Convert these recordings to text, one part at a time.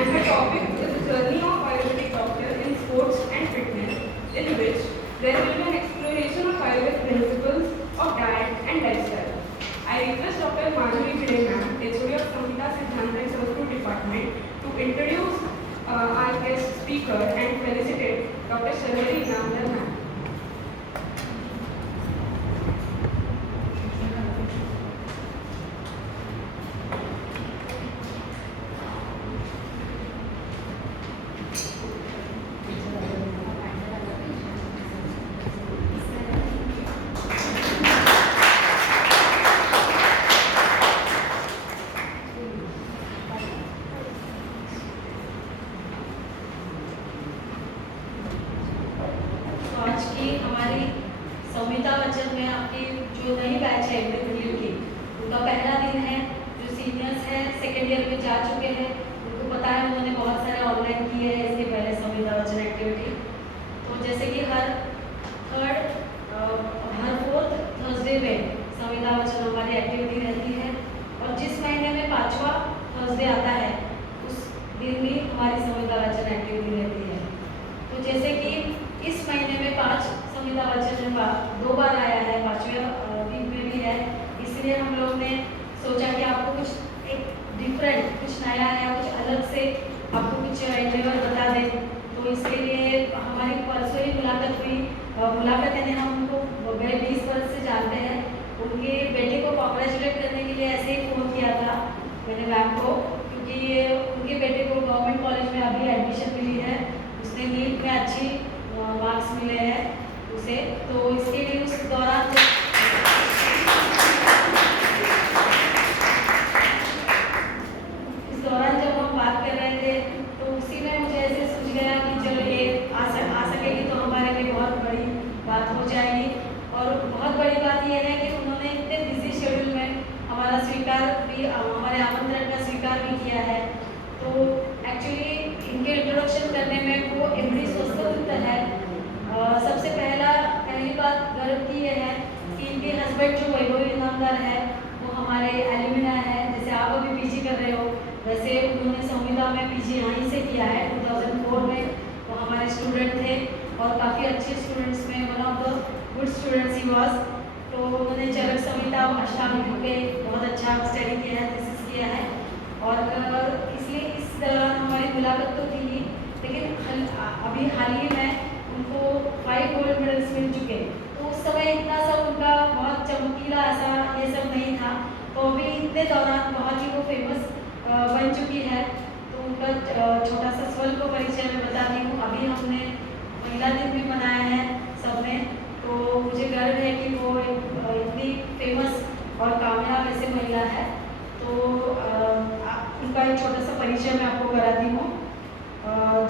and her topic is the journey of Ayurvedic doctor in sports and fitness, in which there will be an exploration of Ayurvedic principles of diet and lifestyle. I request Dr. Madhuri Bhide ma'am, HOD of Samhita Siddhanta and Sanskrit Department, to introduce our guest speaker and felicitate Dr. Sharvari Inamdar ma'am. आज की हमारी संहिता वचन में आपकी जो नई batch है interview की, उनका पहला दिन है। जो सीनियर्स हैं सेकेंड ईयर में जा चुके हैं, उनको पता है, उन्होंने बहुत सारे ऑनलाइन किए हैं इसके पहले संहिता वचन एक्टिविटी। तो जैसे कि हर फोर्थ थर्सडे में संहिता वचन हमारी एक्टिविटी रहती है, और जिस महीने में 5वां थर्सडे आता है उस दिन भी हमारी संहिता वचन एक्टिविटी रहती है। तो जैसे कि इस महीने में 5 संहिता वचन 2 बार आया है, 5वें वीक में भी है, इसलिए हम लोग ने सोचा कि आपको कुछ एक डिफरेंट, कुछ नया या कुछ अलग से आपको कुछ इंटरव्यू बता दें। तो इसके लिए हमारी परसों ही मुलाकात यानी हम उनको गए 20 वर्ष से जानते हैं। उनके बेटे को कॉन्ग्रेचुलेट करने के लिए ऐसे ही फ़ोन किया था मैंने मैम को, क्योंकि उनके बेटे को गवर्नमेंट कॉलेज में अभी एडमिशन मिली है, उसने नीट में अच्छी मार्क्स मिले हैं उसे। तो इसके लिए उस दौरान जब हम बात कर रहे थे तो उसी में मुझे ऐसे सूझ गया कि चलो ये आ सकेगी तो हमारे लिए बहुत बड़ी बात हो जाएगी। और बहुत बड़ी बात ये है कि उन्होंने इतने बिजी शेड्यूल में हमारा हमारे आमंत्रण का स्वीकार भी किया है। तो एक्चुअली इनके इंट्रोडक्शन करने में वो एमडी स्वस्तिक है। सबसे पहली बात गर्व की ये है कि इनके हस्बैंड जो वैभव इनामदार है वो हमारे एल्यूमिना है। जैसे आप अभी पीजी कर रहे हो, वैसे उन्होंने संहिता में पीजी यहीं से किया है 2004 में। वो हमारे स्टूडेंट थे और काफ़ी अच्छे स्टूडेंट्स में one of the good students he was. तो उन्होंने चरक संहिता अष्टांग पे बहुत अच्छा स्टडी किया है, थीसिस किया है। और इसलिए इस दौरान हमारी मुलाकात तो थी ही, लेकिन अभी हाल ही में उनको 5 गोल्ड मेडल्स मिल चुके। तो उस समय इतना सब उनका बहुत चमकीला ऐसा ये सब नहीं था, तो अभी इतने दौरान बहुत ही वो फेमस बन चुकी है। तो उनका छोटा सा स्वल्प परिचय मैं बताती हूँ। अभी हमने महिला दिन भी मनाया है सबने, तो मुझे गर्व है कि वो इतनी फेमस और कामयाब ऐसे महिला है। तो उनका एक छोटा सा परिचय मैं आपको कराती हूँ।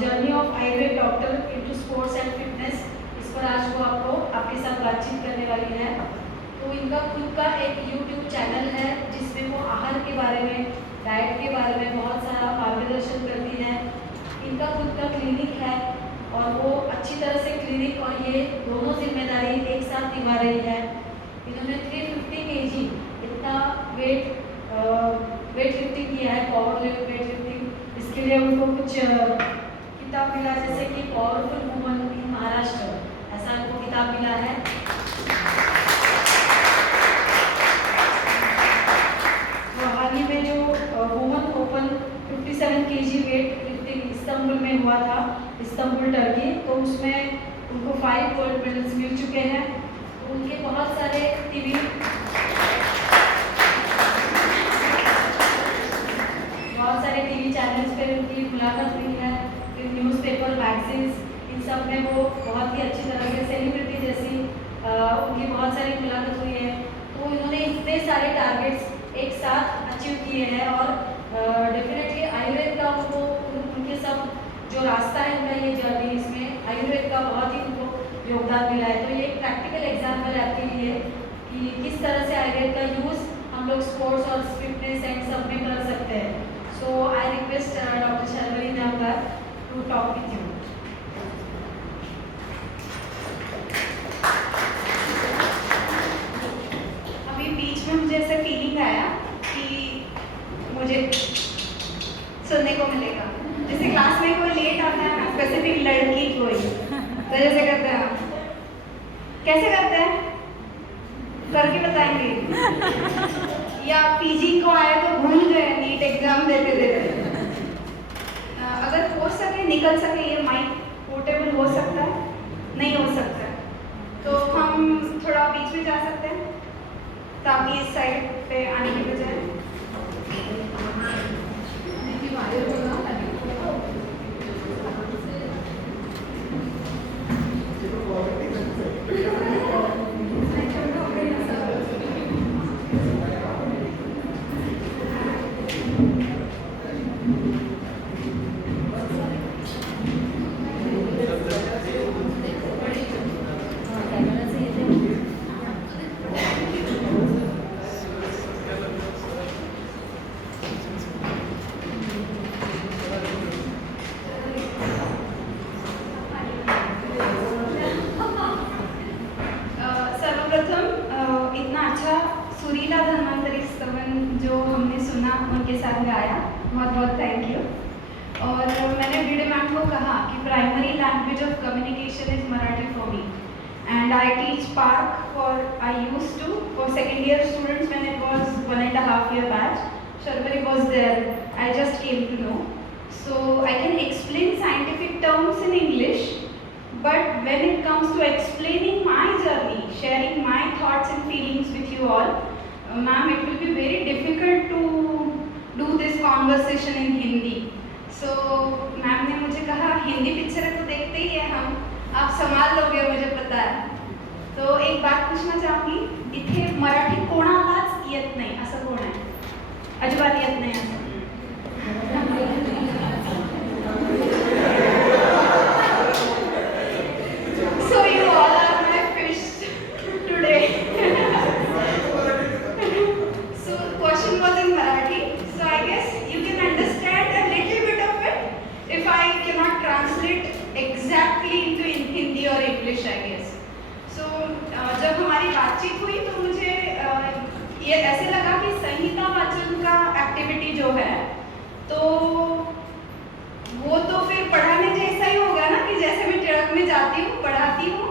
Journey of Ayurveda doctor into sports and fitness, इस पर आज वो आपके साथ बातचीत करने वाली है। तो इनका खुद का एक यूट्यूब चैनल है जिसमें वो आहार के बारे में, डाइट के बारे में बहुत सारा मार्गदर्शन करती है। इनका खुद का क्लिनिक है और वो अच्छी तरह से क्लिनिक और ये दोनों जिम्मेदारी एक साथ निभा रही है। इन्होंने 350 kg इतना वेट लिफ्टिंग किया है, पावर वेट लिफ्टिंग। इसके लिए उनको कुछ किताब मिला, जैसे कि पावरफुल वुमन इन महाराष्ट्र, ऐसा उनको किताब मिला है। तो हाल ही में जो woman open 57 kg weight lifting Istanbul में हुआ था, इस्तांबुल टर्की, तो उसमें उनको 5 गोल्ड मेडल्स मिल चुके हैं। तो उनके बहुत सारे टीवी चैनल्स पे उनकी मुलाकात हुई है, फिर न्यूज़पेपर, मैगजीन्स, इन सब में वो बहुत ही अच्छी तरह से सेलिब्रिटी जैसी उनकी बहुत सारी मुलाकात हुई है। तो इन्होंने इतने सारे टारगेट्स एक साथ अचीव किए हैं और डेफिनेटली आयुर्वेद का उनको उनके सब जो रास्ता है उनका, ये जर्नी, इसमें आयुर्वेद का बहुत ही उनको योगदान मिला है। तो ये एक प्रैक्टिकल एग्जाम्पल है आपके लिए कि किस तरह से आयुर्वेद का यूज़ हम लोग स्पोर्ट्स और फिटनेस एंड सब में कर सकते हैं। So I request Dr. Sharvari Inamdar to talk with you. अभी बीच में मुझे ऐसा फीलिंग आया कि मुझे सुनने को मिलेगा, स्पेसिफिक लड़की कोई तो जैसे करते हैं आप कैसे करते हैं करके बताएंगे या पीजी को आए तो भूल गए नीट एग्जाम देते देते अगर हो सके निकल सके ये माइक पोर्टेबल हो सकता है नहीं हो सकता है तो हम थोड़ा बीच में जा सकते हैं ताकि इस साइड पे आने की बजाय इतना अच्छा सुरीला धन्वंतरि स्तवन जो हमने सुना उनके साथ गाया बहुत बहुत थैंक यू। और मैंने बीडे मैम को कहा कि primary language of communication is Marathi for me and I teach park for I use to for second year students when it was 1.5 year batch. Sharbari was there. I just came to know. So I can explain scientific terms in English. But when it comes to explaining my journey, sharing my thoughts and feelings with you all, ma'am, it will be very difficult to do this conversation in Hindi. So, ma'am ने मुझे कहा Hindi picture तो देखते ही है हम, आप संभाल लोगे मुझे पता है. तो एक बात पूछना चाहूँगी, इथे मराठी कोणालाच येत नाही असं कोण आहे? अजिबात येत नाही असं. So you all are my fish today. So question was in Marathi. So I guess you can understand a little bit of it if I cannot translate exactly into Hindi or English, I guess. So जब हमारी बातचीत हुई तो मुझे ये ऐसे लगा कि संहिता वाचन का एक्टिविटी जो है तो वो तो फिर पढ़ाने जैसा ही होगा ना कि जैसे मैं ट्रक में जाती हूँ पढ़ाती हूँ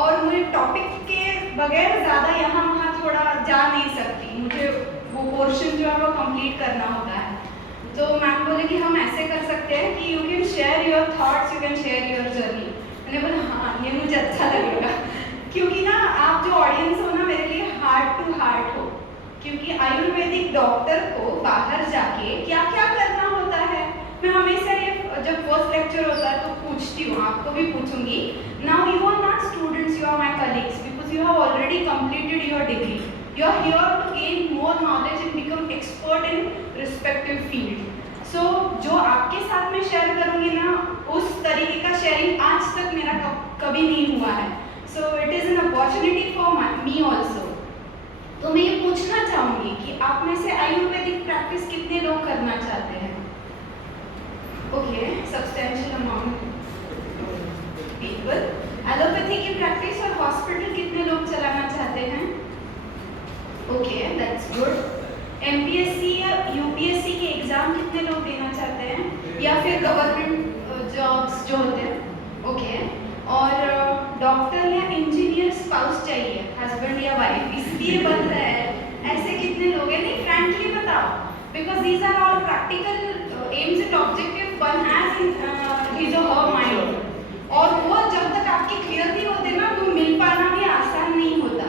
और मुझे टॉपिक के बगैर ज़्यादा यहाँ वहाँ थोड़ा जा नहीं सकती, मुझे वो पोर्शन जो है वो कंप्लीट करना होता है. तो मैम बोले कि हम ऐसे कर सकते हैं कि you can share your thoughts, you can share your journey. मैंने बोला हाँ ये मुझे अच्छा लगेगा क्योंकि ना आप जो ऑडियंस हो ना मेरे लिए हार्ट टू हार्ट हो, क्योंकि आयुर्वेदिक डॉक्टर को बाहर जाके क्या क्या करना होता है मैं हमेशा ये जब फर्स्ट लेक्चर होता है तो पूछती हूँ, आपको भी पूछूंगी. Now you are not students, you are my colleagues because you have already completed your degree. You are here to gain more knowledge and become expert in respective field. So जो आपके साथ में शेयर करूँगी ना उस तरीके का sharing आज तक मेरा कभी नहीं हुआ है. So it is an opportunity for me also. तो मैं ये पूछना चाहूँगी कि आप में से आयुर्वेदिक प्रैक्टिस कितने लोग करना चाहते हैं? Okay, substantial amount people. Allopathy की प्रैक्टिस और हॉस्पिटल कितने लोग चलाना चाहते हैं? Okay, that's good. एमपीएससी या यूपीएससी के एग्जाम कितने लोग देना चाहते हैं या फिर गवर्नमेंट जॉब्स जो होते हैं? ओके. और डॉक्टर या इंजीनियर स्पाउस चाहिए, हस्बैंड या वाइफ, इसलिए बन रहा है. ऐसे कितने लोग हैं? नहीं, फ्रैंकली बताओ, because these are all practical aims and objective one has in his और हर माइंड. और वो जब तक आपके क्लियर नहीं होते ना तो मिल पाना भी आसान नहीं होता.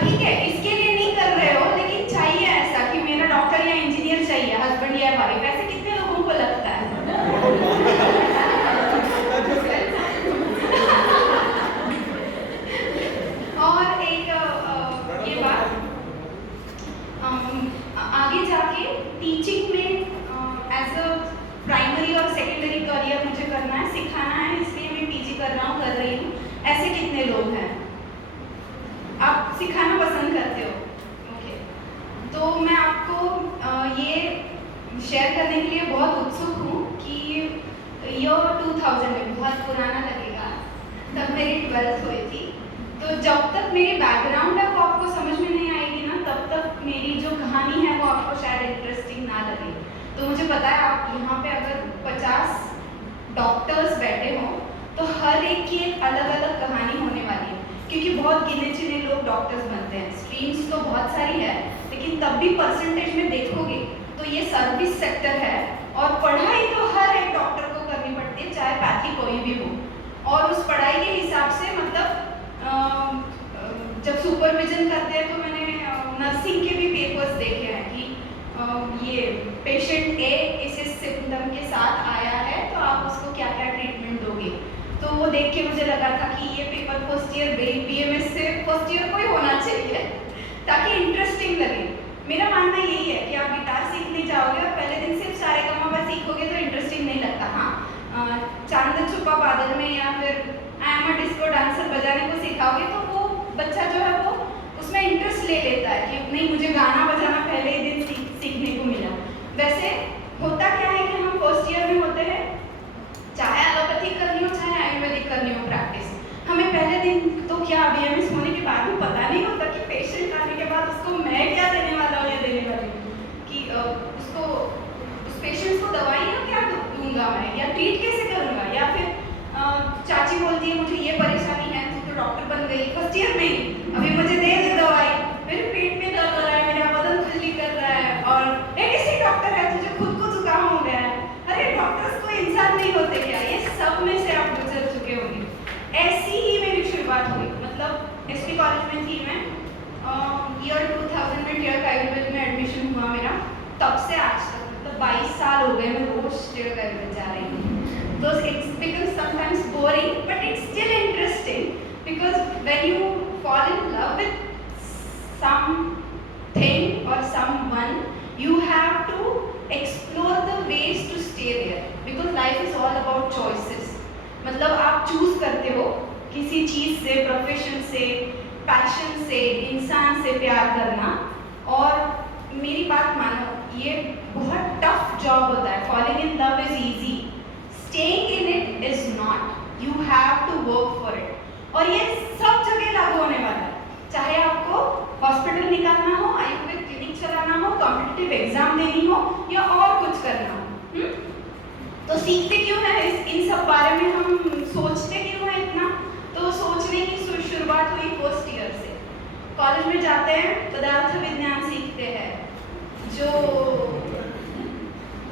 ठीक है, इसके लिए नहीं कर रहे हो लेकिन चाहिए ऐसा कि मेरा डॉक्टर या इंजीनियर चाहिए, हस्बैंड या वाइफ. ऐसे कितने लोगों को लगता है? और एक ये बात, आगे जाके टीचिंग में एज अ प्राइमरी और सेकेंडरी करियर मुझे करना है, सिखाना है, इसलिए मैं पीजी कर रही हूँ. ऐसे कितने लोग हैं? आप सिखाना पसंद करते हो? ओके. तो मैं आपको ये शेयर करने के लिए बहुत उत्सुक हूँ कि ईयर 2000 में, बहुत पुराना लगेगा, तब मेरी 12th हुई थी. तो जब तक मेरी बैकग्राउंड है वो आपको समझ में नहीं आएगी ना, तब तक मेरी जो कहानी है वो आपको शायद इंटरेस्टिंग ना लगे. तो मुझे पता है आप यहाँ पे अगर 50 डॉक्टर्स बैठे हों तो हर एक की एक अलग अलग कहानी होने वाली है, क्योंकि बहुत गिने चुने लोग डॉक्टर्स बनते हैं। स्ट्रीम्स तो बहुत सारी है, लेकिन तब भी परसेंटेज में देखोगे तो ये सर्विस सेक्टर है और पढ़ाई तो हर एक डॉक्टर को करनी पड़ती है, चाहे पैथी कोई भी हो। और उस पढ़ाई के हिसाब से मतलब जब सुपरविजन करते हैं तो मैंने नर्सिंग के भी पेपर्स देखे हैं कि ये पेशेंट ए इस सिम्टम के साथ आया है तो आप उसको क्या क्या ट्रीटमेंट दोगे। तो वो देख के मुझे लगा था कि ये पेपर फर्स्ट ईयर BMS से फर्स्ट ईयर को ही होना चाहिए ताकि इंटरेस्टिंग लगे। मेरा मानना यही है कि आप गिटार सीखने जाओगे और पहले दिन सिर्फ सारे गमा सीखोगे तो इंटरेस्टिंग नहीं लगता। हाँ, चांद छुपा बादल में या फिर I am a disco dancer बजाने को सिखाओगे तो वो बच्चा जो है वो उसमें इंटरेस्ट ले लेता है कि नहीं मुझे गाना बजाना पहले ही दिन सीखने को मिला। वैसे होता क्या है कि हम फर्स्ट ईयर में होते हैं, चाहे एलोपैथिक करनी हो चाहे आयुर्वेदिक करनी हो प्रैक्टिस, हमें पहले दिन तो क्या BMS होने के बाद भी पता नहीं होता कि पेशेंट आने के बाद उसको मैं क्या देने वाला हूँ या देने वाली हूँ, कि उसको उस पेशेंट को दवाइयाँ क्या दूंगा मैं या ट्रीट कैसे करूँगा। या फिर चाची बोलती है मुझे ये परेशानी है, तू तो डॉक्टर बन गई फर्स्ट ईयर में, अभी मुझे दे दे दवाई, मेरे पेट में दर्द हो रहा है, मेरा बदन खुजली कर रहा है और कैसे डॉक्टर है तुझे खुद को जुकाम हो गया है। अरे डॉक्टर्स कोई इंसान नहीं होते क्या? ये सब में से आप गुजर चुके होंगे। ऐसी ही मेरी शुरुआत हुई, मतलब SP कॉलेज में थी मैं, ईयर 2000 में टियर आयुर्वेद में एडमिशन हुआ मेरा, तब से आज तक मतलब 22 साल हो गए मैं रोज टियर आयुर्वेद जा रही हूँ। तो it's become sometimes boring but it's still interesting because when you fall in love with something or someone you have to explore the ways to stay there because life is all about choices। मतलब आप choose करते हो किसी चीज से, profession से, passion से, इंसान से प्यार करना। और मेरी बात मानो, ये बहुत टफ जॉब होता है। Falling in love is easy, staying in it is not, you have to work for it. और ये सब जगह लागू होने वाला है, चाहे आपको हॉस्पिटल निकालना हो, आयुर्वेद क्लिनिक चलाना हो, कॉम्पिटिटिव एग्जाम देनी हो या और कुछ करना हो। तो सीखते क्यों है इन सब बारे में, हम सोचते क्यों है इतना? तो सोचने की शुरुआत हुई फर्स्ट ईयर से। कॉलेज में जाते हैं, पदार्थ विज्ञान सीखते हैं, जो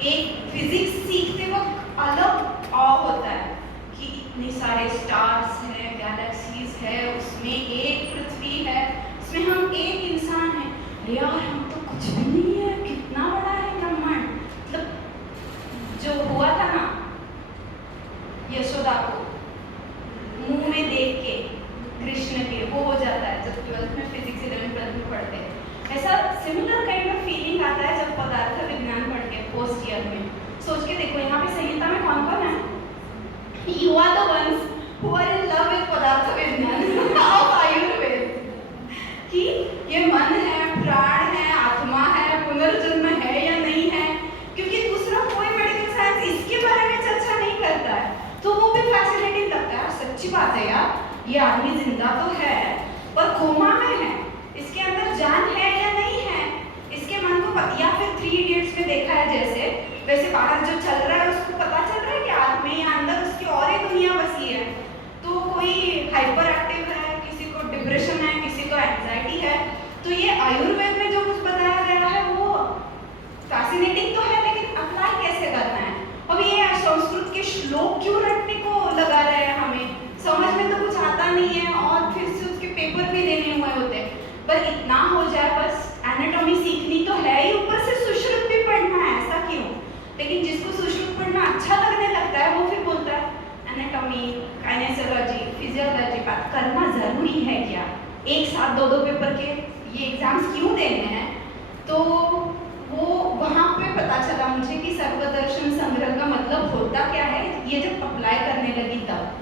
एक फिजिक्स सीखते वक्त अलग ऑ होता है कि इतने सारे स्टार्स हैं, गैलेक्सीज है, उसमें एक पृथ्वी है, उसमें हम एक इंसान हैं। अरे यार हम तो कुछ भी नहीं है, कितना बड़ा है ब्रह्मांड। मतलब जो हुआ था ना यशोदा को मुंह में देख के कृष्ण के, वो हो जाता है जब 12th में फिजिक्स 11th 12th में पढ़ते हैं। ऐसा सिमिलर काइंड ऑफ फीलिंग आता है जब पदार्थ विज्ञान पढ़ते हैं फर्स्ट ईयर में। सोच के देखो यहाँ पे संहिता में कौन कौन है? You are the ones who are in love with पदार्थ विज्ञान of आयुर्वेद, कि ये मन है, प्राण है, आत्मा है, पुनर्जन्म है या नहीं है, क्योंकि दूसरा कोई मेडिकल साइंस इसके बारे में चर्चा नहीं करता है। तो वो भी फैसिनेटिंग लगता है। सच्ची बात है यार, ये आदमी जिंदा तो है पर कोमा में है, इसके अंदर जान है या नहीं है, इसके मन को या फिर 3 इडियट्स में देखा है जैसे, वैसे बाहर जो चल रहा है उसको पता चल रहा है कि आदमी या अंदर उसकी और ही दुनिया बसी है। तो कोई हाइपर एक्टिव है, किसी को डिप्रेशन है, किसी को एंजाइटी है। तो ये आयुर्वेद में जो कुछ बताया गया है वो फैसिनेटिंग तो है, लेकिन अप्लाई कैसे करना है? अब ये संस्कृत के श्लोक क्यों रटने को लगा रहे हैं हमें? समझ में तो कुछ आता नहीं है और फिर से उसके पेपर भी देने हुए होते हैं। पर इतना हो जाए बस, एनाटॉमी सीखनी तो है ही, ऊपर से सुश्रुत भी पढ़ना है, ऐसा क्यों? लेकिन जिसको सुश्रुत पढ़ना अच्छा लगने लगता है वो फिर बोलता है एनाटॉमी, काइनेसियोलॉजी, फिजियोलॉजी बात करना जरूरी है क्या? एक साथ 2-2 पेपर के ये एग्जाम्स क्यों देने हैं? तो वो वहाँ पे पता चला मुझे कि सर्वदर्शन संग्रह का मतलब होता क्या है, ये जब अप्लाई करने लगी तब।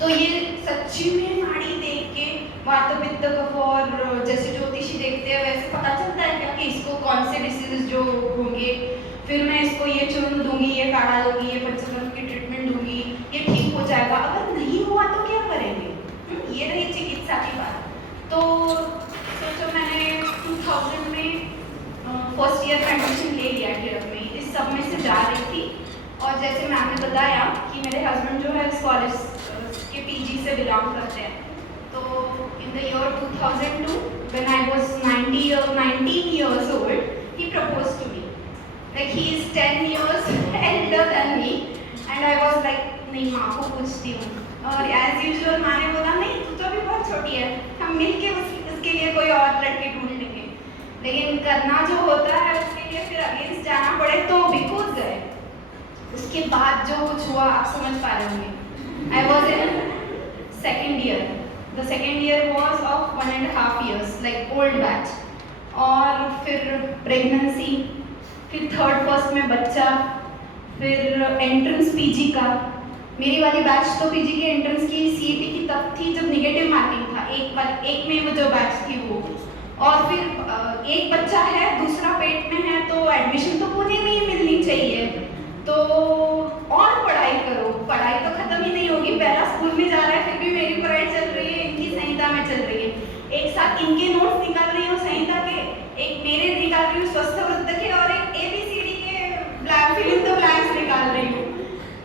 तो ये सच्ची में नाड़ी देख के वात पित्त कफ और जैसे ज्योतिषी देखते हैं वैसे पता चलता है क्या कि इसको कौन से डिसीजेस जो होंगे, फिर मैं इसको ये चूर्ण दूंगी, ये काढ़ा दूंगी, ये पंचकर्म की ट्रीटमेंट दूंगी, ये ठीक हो जाएगा। अगर नहीं हुआ तो क्या करेंगे? ये रही चिकित्सा की बात। तो सोचो मैंने 2000 में फर्स्ट ईयर में एडमिशन ले लिया टियर में, इस सब में से जा रही थी और जैसे मैम ने बताया कि मेरे हस्बैंड जो है इस कॉलेज के पीजी से बिलोंग करते हैं। तो in the year 2002 when I was 19 years old, he proposed to me. Like he is 10 years elder than me and I was like नहीं माँ को पूछती हूँ। और एज यूजुअल माँ ने बोला नहीं तू तो अभी बहुत छोटी है, हम मिलके उसके लिए कोई और लड़की ढूंढ लेंगे। लेकिन करना जो होता है उसके लिए फिर अगेंस्ट जाना पड़े तो भी कूद गए। उसके बाद जो कुछ हुआ आप समझ पा रहे होंगे। I was in second year, the second year was of 1.5 years, like old batch. और फिर प्रेगनेंसी, फिर थर्ड फर्स्ट में बच्चा, फिर एंट्रेंस पीजी का। मेरी वाली बैच तो पीजी के एंट्रेंस की सीईटी की तब थी जब निगेटिव मार्किंग था, एक में वो जो बैच थी वो। और फिर एक बच्चा है, दूसरा पेट में है, तो एडमिशन तो पुणे में ही मिलनी चाहिए। तो और पढ़ाई करो, पढ़ाई तो खत्म ही नहीं होगी। पहला स्कूल में जा रहा है फिर भी मेरी पढ़ाई चल रही है, इनकी संहिता में चल रही है। एक साथ इनके नोट्स निकाल रही हूँ संहिता के, एक मेरे निकाल रही हूँ स्वस्थ वृत्त के, और एक ABCD के फिल इन द ब्लैंक्स निकाल रही हूँ।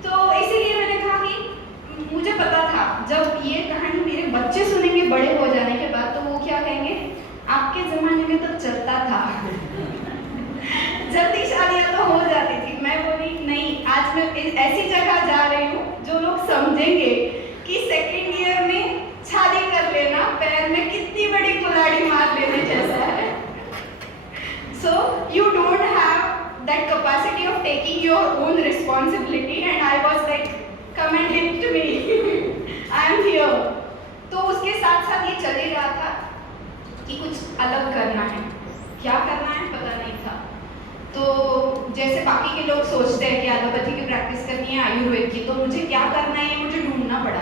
तो इसीलिए मैंने कहा कि मुझे पता था जब ये कहानी मेरे बच्चे सुनेंगे बड़े हो जाने के बाद तो वो क्या कहेंगे, आपके ज़माने में तो चलता था जल्दी शादियाँ तो हो जाती थी। मैं बोली नहीं, आज मैं ऐसी जगह जा रही हूँ जो लोग समझेंगे कि सेकेंड ईयर में शादी कर लेना पैर में कितनी बड़ी कुल्हाड़ी मार लेने जैसा है। So you don't have that capacity of taking your own responsibility and I was like, come and hit me, I am here. तो उसके साथ साथ ये चल ही रहा था कि कुछ अलग करना है, क्या करना है पता नहीं था। तो जैसे बाकी के लोग सोचते हैं कि एलोपैथी की प्रैक्टिस करनी है आयुर्वेद की, तो मुझे क्या करना है ये मुझे ढूंढना पड़ा।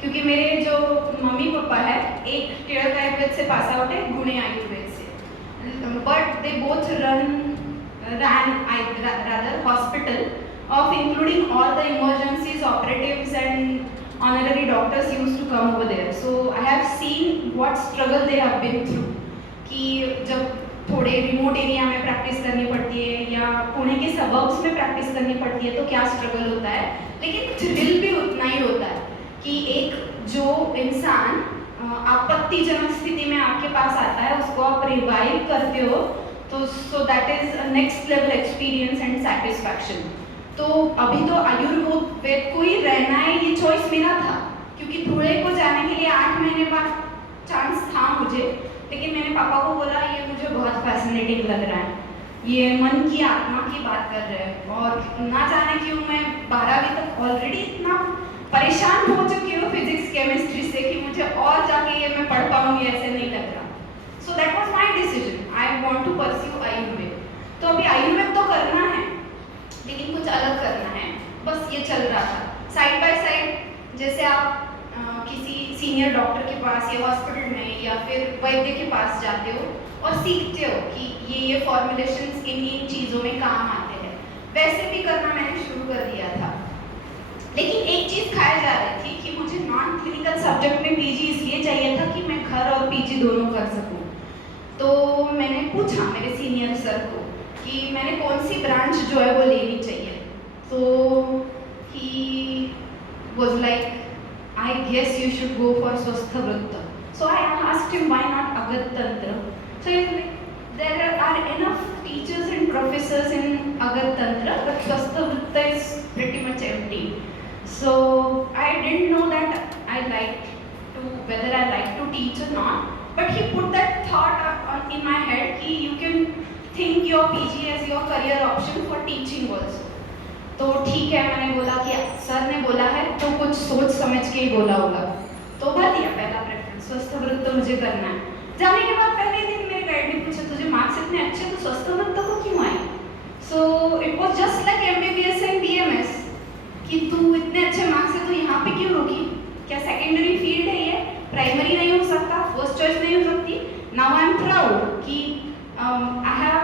क्योंकि मेरे जो मम्मी पापा है, एक टिळक आयुर्वेद से पास आउट है, गुणे आयुर्वेद से, but they both ran hospital of including all the emergencies, operatives and honorary doctors used to come over there. So I have seen what struggle they have been through. कि जब थोड़े remote area में practice करनी पड़ती है या पुणे के suburbs में प्रैक्टिस करनी पड़ती है तो क्या स्ट्रगल होता है, लेकिन थ्रिल भी उतना ही होता है कि एक जो इंसान आपत्तिजनक स्थिति में आपके पास आता है उसको आप रिवाइव करते हो, तो so that is next level experience and satisfaction. तो अभी तो आयुर्वेद को ही रहना है ये चॉइस मेरा था, क्योंकि धुले को जाने के लिए 8 महीने बाद चांस था मुझे, लेकिन मैंने पापा को बोला ये मुझे बहुत फैसिनेटिंग लग रहा है, ये मन की आत्मा की बात कर रहे हैं। और ना जाने क्यों मैं 12वीं तक ऑलरेडी इतना परेशान हो चुकी हूँ फिजिक्स केमिस्ट्री से कि मुझे और जाके ये मैं पढ़ पाऊंगी ऐसे नहीं लग रहा। So that was my decision, I want to pursue Ayurveda. तो अभी आयुर्वेद तो करना है लेकिन कुछ अलग करना है, बस ये चल रहा था साइड बाय साइड। जैसे आप किसी सीनियर डॉक्टर के पास या हॉस्पिटल में या फिर वैद्य के पास जाते हो और सीखते हो कि ये फॉर्मुलेशंस इन चीज़ों में काम आते हैं, वैसे भी करना मैंने शुरू कर दिया था। लेकिन एक चीज़ खाया जा रही थी कि मुझे नॉन क्लिनिकल सब्जेक्ट में पीजी इसलिए चाहिए था कि मैं घर और पीजी दोनों कर सकूं। तो मैंने पूछा मेरे सीनियर सर को कि मैंने कौन सी ब्रांच जो है वो लेनी चाहिए। तो he was like, I guess you should go for Swastha Vritta. So I asked him why not Agat Tantra. So he was like, there are enough teachers and professors in Agat Tantra, but Swastha Vritta is pretty much empty. So I didn't know that whether I like to teach or not. But he put that thought in my head कि you can think your PG as your career option for teaching also. तो ठीक है, मैंने बोला कि sir ने बोला है तो कुछ सोच समझ के ही बोला होगा, तो भर दिया पहला प्रेफरेंस स्वस्थ वृत्त तो मुझे करना है। जाने के बाद पहले दिन मेरे गाइड ने पूछा तुझे मार्क्स इतने अच्छे तो स्वस्थ वृत्त को क्यों आए। So it was just like MBBS and BMS कि तू इतने अच्छे मार्क्स है तो यहाँ पे क्यों रुकी, क्या सेकेंडरी फील्ड है ये, प्राइमरी नहीं हो सकता, फर्स्ट चॉइस नहीं हो सकती। नाउ आई एम प्राउड कि I have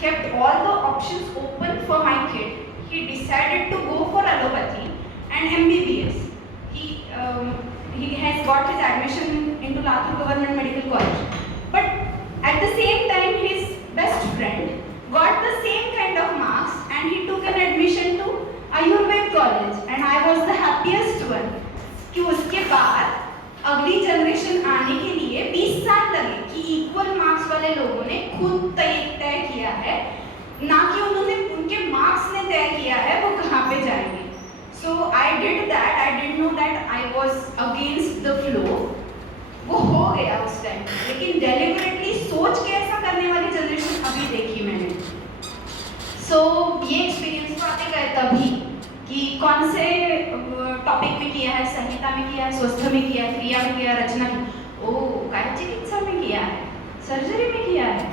kept all the options open for my kid. He decided to go for allopathy and MBBS. He has got his admission into Latur Government Medical College. But at the same time, his best friend got the same kind of marks and he took an admission to Ayurved College. And कि उसके बाद अगली generation आने के लिए 20 साल लगे कि इक्वल मार्क्स वाले लोगों ने खुद तय किया है, ना कि उन्होंने उनके मार्क्स ने तय किया है वो कहाँ पे जाएंगे। So I did that, I did know that I was against the flow. वो हो गया उस टाइम, लेकिन डेलिबरेटली सोच के ऐसा करने वाली जनरेशन अभी देखी मैंने। सो ये एक्सपीरियंस तो आते गए तभी कि कौन से टॉपिक में किया है, संहिता में किया है, स्वस्थ में किया है, क्रिया में किया है, रचना में, ओ काय चिकित्सा में किया है, सर्जरी में किया है,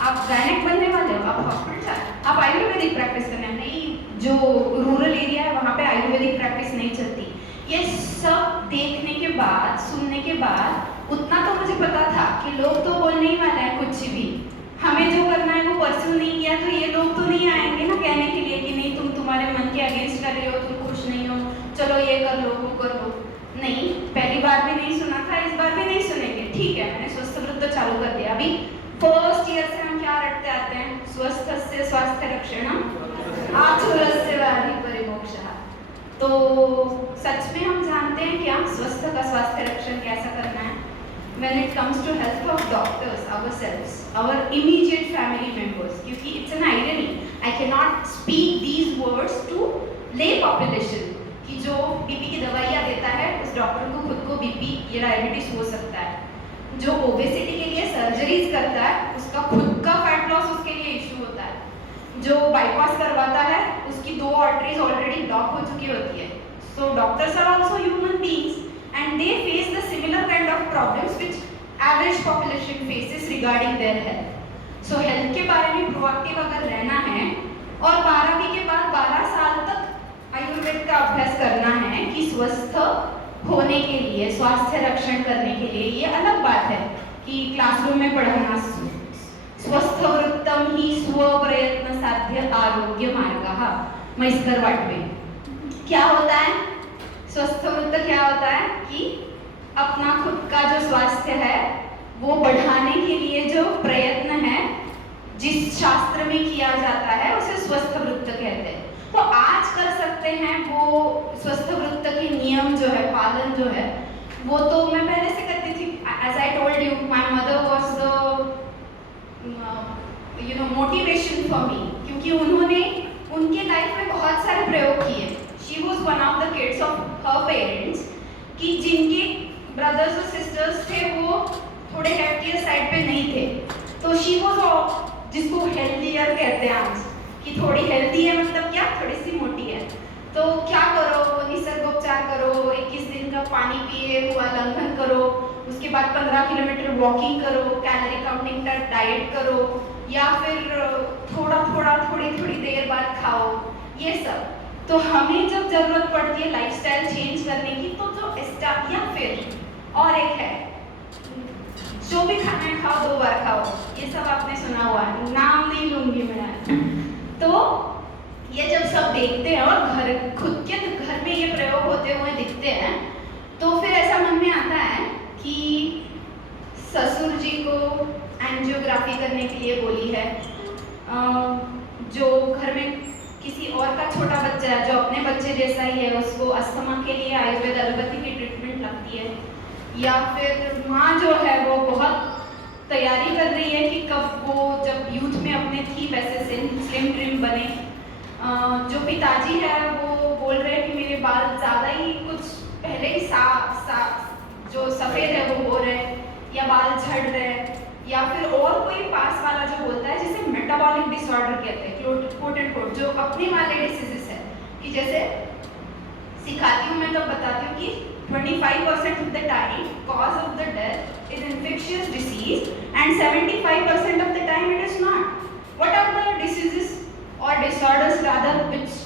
आप गायनेक बनने वाले हो, आप हॉस्पिटल जा, आप आयुर्वेदिक प्रैक्टिस करना है, नहीं जो रूरल एरिया है वहाँ पे आयुर्वेदिक प्रैक्टिस नहीं चलती। ये सब देखने के बाद, सुनने के बाद उतना तो मुझे पता था कि लोग तो बोलने ही वाले हैं कुछ भी, हमें जो करना है वो परस्यू नहीं किया तो ये लोग तो नहीं आएंगे ना कहने के लिए कि नहीं तुम तुम्हारे मन के अगेंस्ट कर रहे हो, तुम खुश नहीं हो, चलो ये कर लो वो कर लो। नहीं, पहली बार भी नहीं सुना था, इस बार भी नहीं सुनेंगे, ठीक है। मैंने स्वस्थ वृत्त चालू कर दिया। अभी फर्स्ट ईयर से हम क्या रटते आते हैं, स्वस्थस्य स्वास्थ्य रक्षणम आचुरस्य व्याधि परिमोक्षः। तो सच में हम जानते हैं क्या स्वस्थ का स्वास्थ्य रक्षण कैसा करना है। When it comes to health of doctors, ourselves, our immediate family members, क्योंकि it's an irony, I cannot speak these words to lay population कि जो बीपी की दवाइयाँ देता है उस डॉक्टर को खुद को बीपी या डायबिटीज हो सकता है, जो ओबेसिटी के लिए सर्जरीज करता है उसका खुद का फैट लॉस उसके लिए इशू होता है, जो बाईपास करवाता है उसकी 2 आर्टरीज ऑलरेडी ब्लॉक हो चुकी होती है। So doctors are also human beings and they face the similar kind of problems which average population faces regarding their health. So health के बारे में proactive अगर रहना है और 12वीं के बाद 12 साल तक आयुर्वेद का अभ्यास करना है कि स्वस्थ होने के लिए, स्वास्थ्य रक्षण करने के लिए, ये अलग बात है कि क्लासरूम में पढ़ाना स्वस्थ वृत्तम ही स्वप्रयत्न साध्य आरोग्य मार्गः मैस्कर वाटवे। क्या होता है स्वस्थ वृत्त, क्या होता है कि अपना खुद का जो स्वास्थ्य है वो बढ़ाने के लिए जो प्रयत्न है जिस शास्त्र में किया जाता है उसे स्वस्थ वृत्त कहते हैं। तो आज कर सकते हैं वो स्वस्थ वृत्त के नियम जो है, पालन जो है, वो तो मैं पहले से करती थी। As I told you, my mother was the motivation for me, क्योंकि उन्होंने उनके लाइफ में बहुत सारे प्रयोग किए। She was one of the kids of her parents कि जिनके brothers और sisters थे वो थोड़े healthier side पे नहीं थे, तो she was जिसको healthier कहते हैं आज, कि थोड़ी healthy है मतलब क्या, थोड़ी सी मोटी है। तो क्या करो, निसर्गोपचार करो, 21 दिन का पानी पिए हुआ लंघन करो, उसके बाद 15 किलोमीटर वॉकिंग करो, कैलोरी काउंटिंग का डाइट करो, या फिर थोड़ी थोड़ी देर बाद खाओ, ये सब। तो हमें जब जरूरत पड़ती है लाइफस्टाइल चेंज करने की, तो जो या फिर और एक है जो भी खाना है खाओ 2 बार खाओ, ये सब आपने सुना हुआ है, नाम नहीं लूंगी मैं। तो ये जब सब देखते हैं और खुद के घर में ये प्रयोग होते हुए दिखते हैं, तो फिर ऐसा मन में आता है कि ससुर जी को एंजियोग्राफी करने के लिए बोली है, जो घर में किसी और का छोटा बच्चा है जो अपने बच्चे जैसा ही है उसको अस्थमा के लिए आयुर्वेद एलोपैथी की ट्रीटमेंट लगती है, या फिर माँ जो है वो बहुत तैयारी कर रही है कि कब वो जब यूथ में अपने थी वैसे स्लिम ट्रिम बने, जो पिताजी है वो बोल रहे हैं कि मेरे बाल ज़्यादा ही कुछ पहले ही जो सफ़ेद है वो हो रहे हैं या बाल झड़ रहे हैं, या फिर और कोई पास वाला जो बोलता है जिसे मेटाबॉलिक डिसऑर्डर कहते हैं, कोट एंड कोट, जो अपने वाले डिसीजेस है, कि जैसे सिखाती हूँ मैं तो बताती हूँ कि 25% of the time cause of the death is infectious disease and 75% of the time it is not. What are the diseases or disorders rather which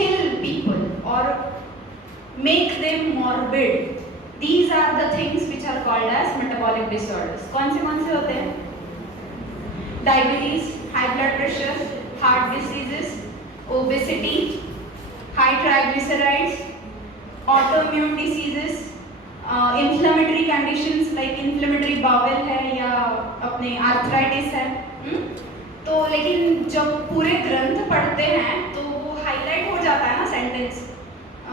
kill people or make them morbid? These are the things which are called as metabolic disorders. कौन से होते हैं? Diabetes, high blood pressure, heart diseases, obesity, high triglycerides, autoimmune diseases, inflammatory conditions like inflammatory bowel है या अपने arthritis है। तो लेकिन जब पूरे ग्रंथ पढ़ते हैं तो वो हाईलाइट हो जाता है ना सेंटेंस,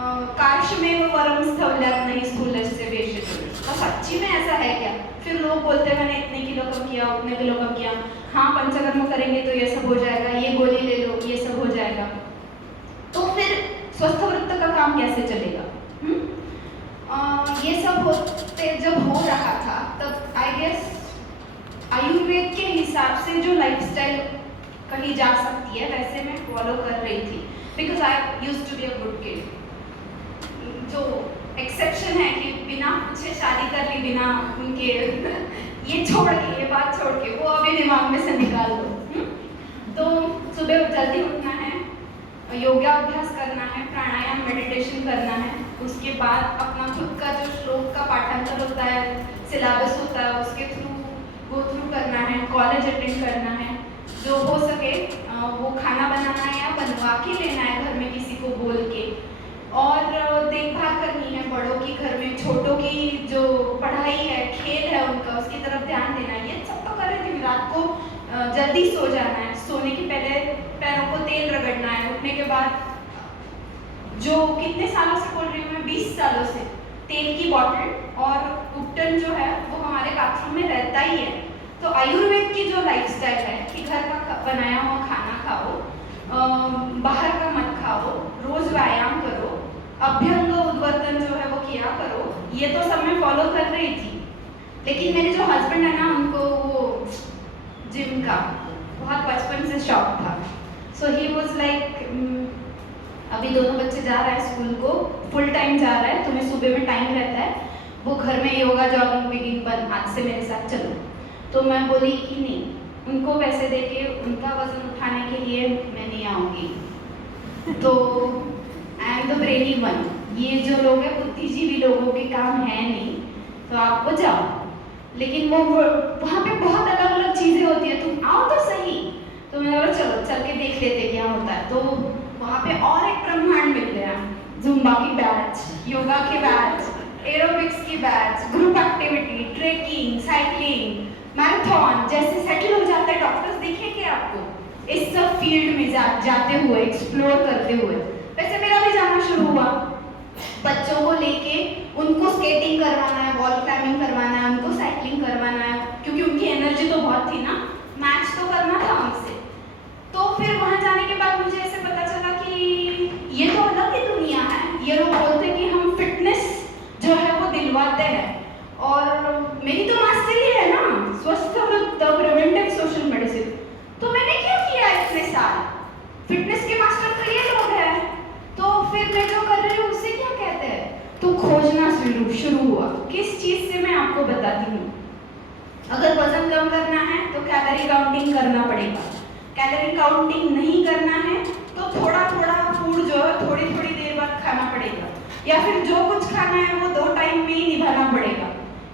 कार्शमेव वरम स्थौल्यात् नहीं स्थूलस्य वेश्यते। तो सच्ची में ऐसा है क्या? फिर लोग बोलते हैं मैंने इतने किलो कम किया, उतने किलो कम किया, हाँ पंचकर्म करेंगे तो ये सब हो जाएगा, ये गोली ले लो ये सब हो जाएगा। तो फिर स्वस्थ वृत्त का काम कैसे चलेगा? ये सब होते जब हो रहा था तब आई गेस आयुर्वेद के हिसाब से जो लाइफस्टाइल कही जा सकती है वैसे मैं फॉलो कर रही थी, because I used to be a good kid. जो एक्सेप्शन है कि बिना पूछे शादी कर ली, बिना उनके ये छोड़ के, ये बात छोड़ के, वो अभी दिमाग में से निकाल दो। तो सुबह जल्दी उठना है, योगाभ्यास करना है, प्राणायाम मेडिटेशन करना है, उसके बाद अपना खुद का जो श्लोक का पाठांतर होता है, सिलेबस होता है, उसके थ्रू गो थ्रू करना है, कॉलेज अटेंड करना है, जो हो सके वो खाना बनाना है या बनवा के लेना है घर में किसी को बोल के, और देखभाल करनी है बड़ों की, घर में छोटों की जो पढ़ाई है, खेल है उनका, उसकी तरफ ध्यान देना है। ये सब तो कर रही थी। रात को जल्दी सो जाना है, सोने के पहले पैरों को तेल रगड़ना है, उठने के बाद जो कितने सालों से बोल रही हूँ मैं, 20 सालों से, तेल की बॉटल और उपटन जो है वो हमारे बाथरूम में रहता ही है। तो आयुर्वेद की जो लाइफस्टाइल है कि घर का बनाया हुआ खाना खाओ, बाहर का मत खाओ, रोज व्यायाम करो, अभ्यंग उद्वर्तन जो है वो किया करो, ये तो सब मैं फॉलो कर रही थी। लेकिन मेरे जो हस्बैंड है ना, उनको वो जिम का बहुत बचपन से शौक था। सो ही वॉज लाइक अभी दोनों बच्चे जा रहे हैं स्कूल को, फुल टाइम जा रहा है, तुम्हें सुबह में टाइम रहता है, वो घर में योगा जॉगिंग विगिंग पर आज से मेरे साथ चलो। तो मैं बोली कि नहीं, उनको पैसे दे के उनका वजन उठाने के लिए मैं नहीं आऊँगी। तो I am the brainy one, ये जो लोग हैं बुद्धिजीवी लोगों के काम है नहीं, तो आप वो जाओ। लेकिन वो वहाँ पे बहुत अलग अलग चीज़ें होती है, तुम आओ तो सही। तो मैंने बोला चलो चल के देख लेते क्या होता है। तो वहाँ पे और एक ब्रह्मांड मिल गया, जुम्बा की बैच, योगा के बैच, एरोबिक्स की batch, group activity, trekking, cycling, marathon, जैसे सेटल हो जाते हैं डॉक्टर्स, देखेंगे आपको इस सब फील्ड में जाते हुए, एक्सप्लोर करते हुए। वैसे मेरा भी जाना शुरू हुआ, बच्चों को लेके उनको स्केटिंग करवाना है, वॉल क्लाइंबिंग करवाना है, उनको साइकिलिंग करवाना है, क्योंकि उनकी एनर्जी तो बहुत थी ना, मैच तो करना था उनसे। तो फिर वहाँ जाने के बाद मुझे ऐसे पता चला कि ये तो अलग ही दुनिया है। ये लोग बोलते हैं कि हम फिटनेस जो है वो दिलवाते हैं, और मेरी तो मास्टर ही है ना, स्वस्थ वृत्त प्रिवेंटिव सोशल मेडिसिन। तो मैंने क्या किया इतने साल, फिटनेस के मास्टर तो ये लोग हैं, तो फिर मैं जो कर रही हूँ उससे क्या कहते हैं। तो खोजना शुरू हुआ, किस चीज़ से मैं आपको बताती हूँ। अगर वजन कम करना है तो कैलोरी काउंटिंग करना पड़ेगा, कैलोरी काउंटिंग नहीं करना है तो थोड़ा थोड़ा फूड जो है थोड़ी थोड़ी देर बाद खाना पड़ेगा, या फिर जो कुछ खाना है वो 2 टाइम में ही निभाना पड़ेगा।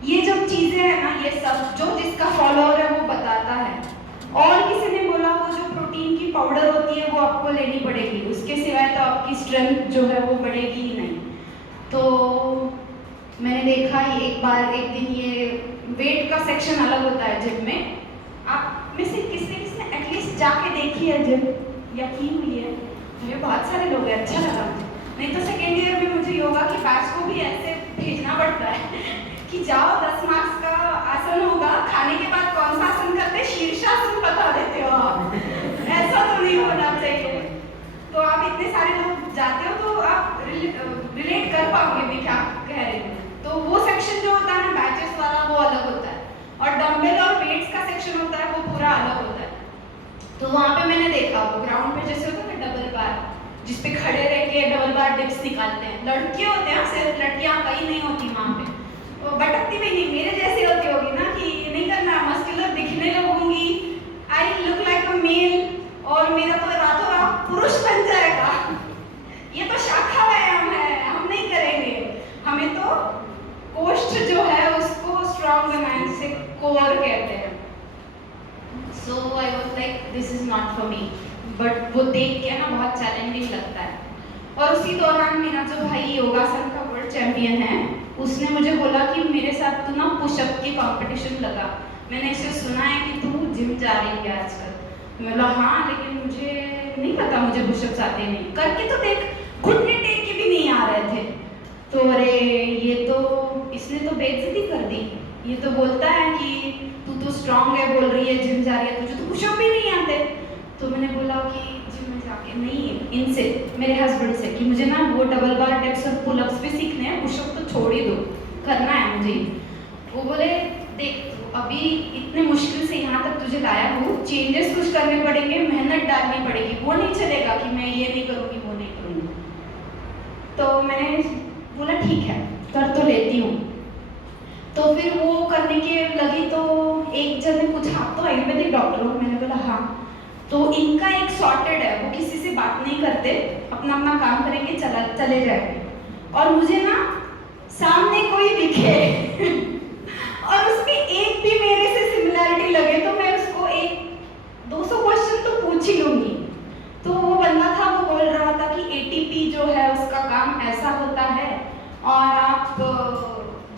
ये जो चीज़ें हैं ना, ये सब जो जिसका फॉलोअर है वो बताता है। और किसी ने बोला वो जो प्रोटीन की पाउडर होती है वो आपको लेनी पड़ेगी, उसके सिवाय तो आपकी स्ट्रेंथ जो है वो बढ़ेगी ही नहीं। तो मैंने देखा एक दिन ये वेट का सेक्शन अलग होता है जिम में। आप में से किसने एटलीस्ट जाके देखी है जिम या की हुई है? मुझे बहुत सारे लोग हैं, अच्छा लगा मुझे। नहीं तो सेकेंड ईयर में मुझे योगा के बैच को भी ऐसे भेजना पड़ता है कि जाओ 10 मार्क्स का आसन होगा, खाने के बाद कौन सा आसन करते हैं, शीर्षासन बता देते हो आप। ऐसा तो नहीं होना चाहिए। तो आप इतने सारे लोग जाते हो तो आप रिलेट कर पाओगे मैं क्या कह रही हूँ। तो वो सेक्शन जो होता है ना बैचेस वाला, वो अलग होता है, और डंबल और वेट्स का सेक्शन होता है वो पूरा अलग होता है। तो वहाँ पे मैंने देखा वो ग्राउंड पे जैसे होता है डबल बार, जिसपे खड़े रह के डबल बार डिप्स निकालते हैं, लड़के होते हैं, सिर्फ लड़कियाँ कहीं नहीं होती वहाँ पे, वो भटकती भी नहीं, मेरे जैसी होती होगी ना कि नहीं करना, मस्कुलर दिखने लगूंगी, I look like a male, और मेरा तो रातों रात पुरुष बन जाएगा। ये तो शाखा व्यायाम है, हम नहीं करेंगे, हमें तो कोष्ठ जो है उसको स्ट्रॉन्ग बनाने से कोर कहते हैं। So I was like this is not for me, but वो देख के ना बहुत चैलेंजिंग लगता है। और उसी दौरान मेरा जो भाई योगासन का वर्ल्ड चैंपियन है, उसने मुझे बोला कि मेरे साथ तू ना पुशअप की कंपटीशन लगा, मैंने इसे सुना है कि तू जिम जा रही है आजकल। मैं बोला हाँ, लेकिन मुझे नहीं पता, मुझे पुशअप्स आते नहीं, करके तो देख। घुटने टेक के भी नहीं आ रहे तो अरे ये तो इसने तो बेइज्जती कर दी, ये तो बोलता है कि तू तो स्ट्रांग है, बोल रही है जिम जा रही है, तुझे तो पुशअप भी नहीं आते। तो मैंने बोला कि जिम में जाके नहीं, इनसे, मेरे हस्बैंड से, कि मुझे ना वो डबल बार डेप्स और पुलअप्स भी सीखने हैं, पुशअप तो छोड़ ही दो, करना है मुझे। वो बोले देख अभी इतने मुश्किल से यहाँ तक तुझे लाया हूँ, चेंजेस कुछ करने पड़ेंगे, मेहनत डालनी पड़ेगी, वो नहीं चलेगा कि मैं ये नहीं करूँगी वो नहीं करूँगी। तो मैंने बोला ठीक है कर तो लेती हूँ। तो फिर वो करने के लगी तो एक जन ने पूछा आप तो आयुर्वेदिक डॉक्टर हो? मैंने बोला हाँ। तो इनका एक सॉर्टेड है, वो किसी से बात नहीं करते, अपना अपना काम करेंगे, चले जाएंगे। और मुझे ना सामने कोई दिखे और उसकी एक भी मेरे से सिमिलरिटी लगे तो मैं उसको 100-200 क्वेश्चन तो पूछ ही लूंगी। तो वो बंदा था, वो बोल रहा था कि एटीपी जो है उसका काम ऐसा होता है और आप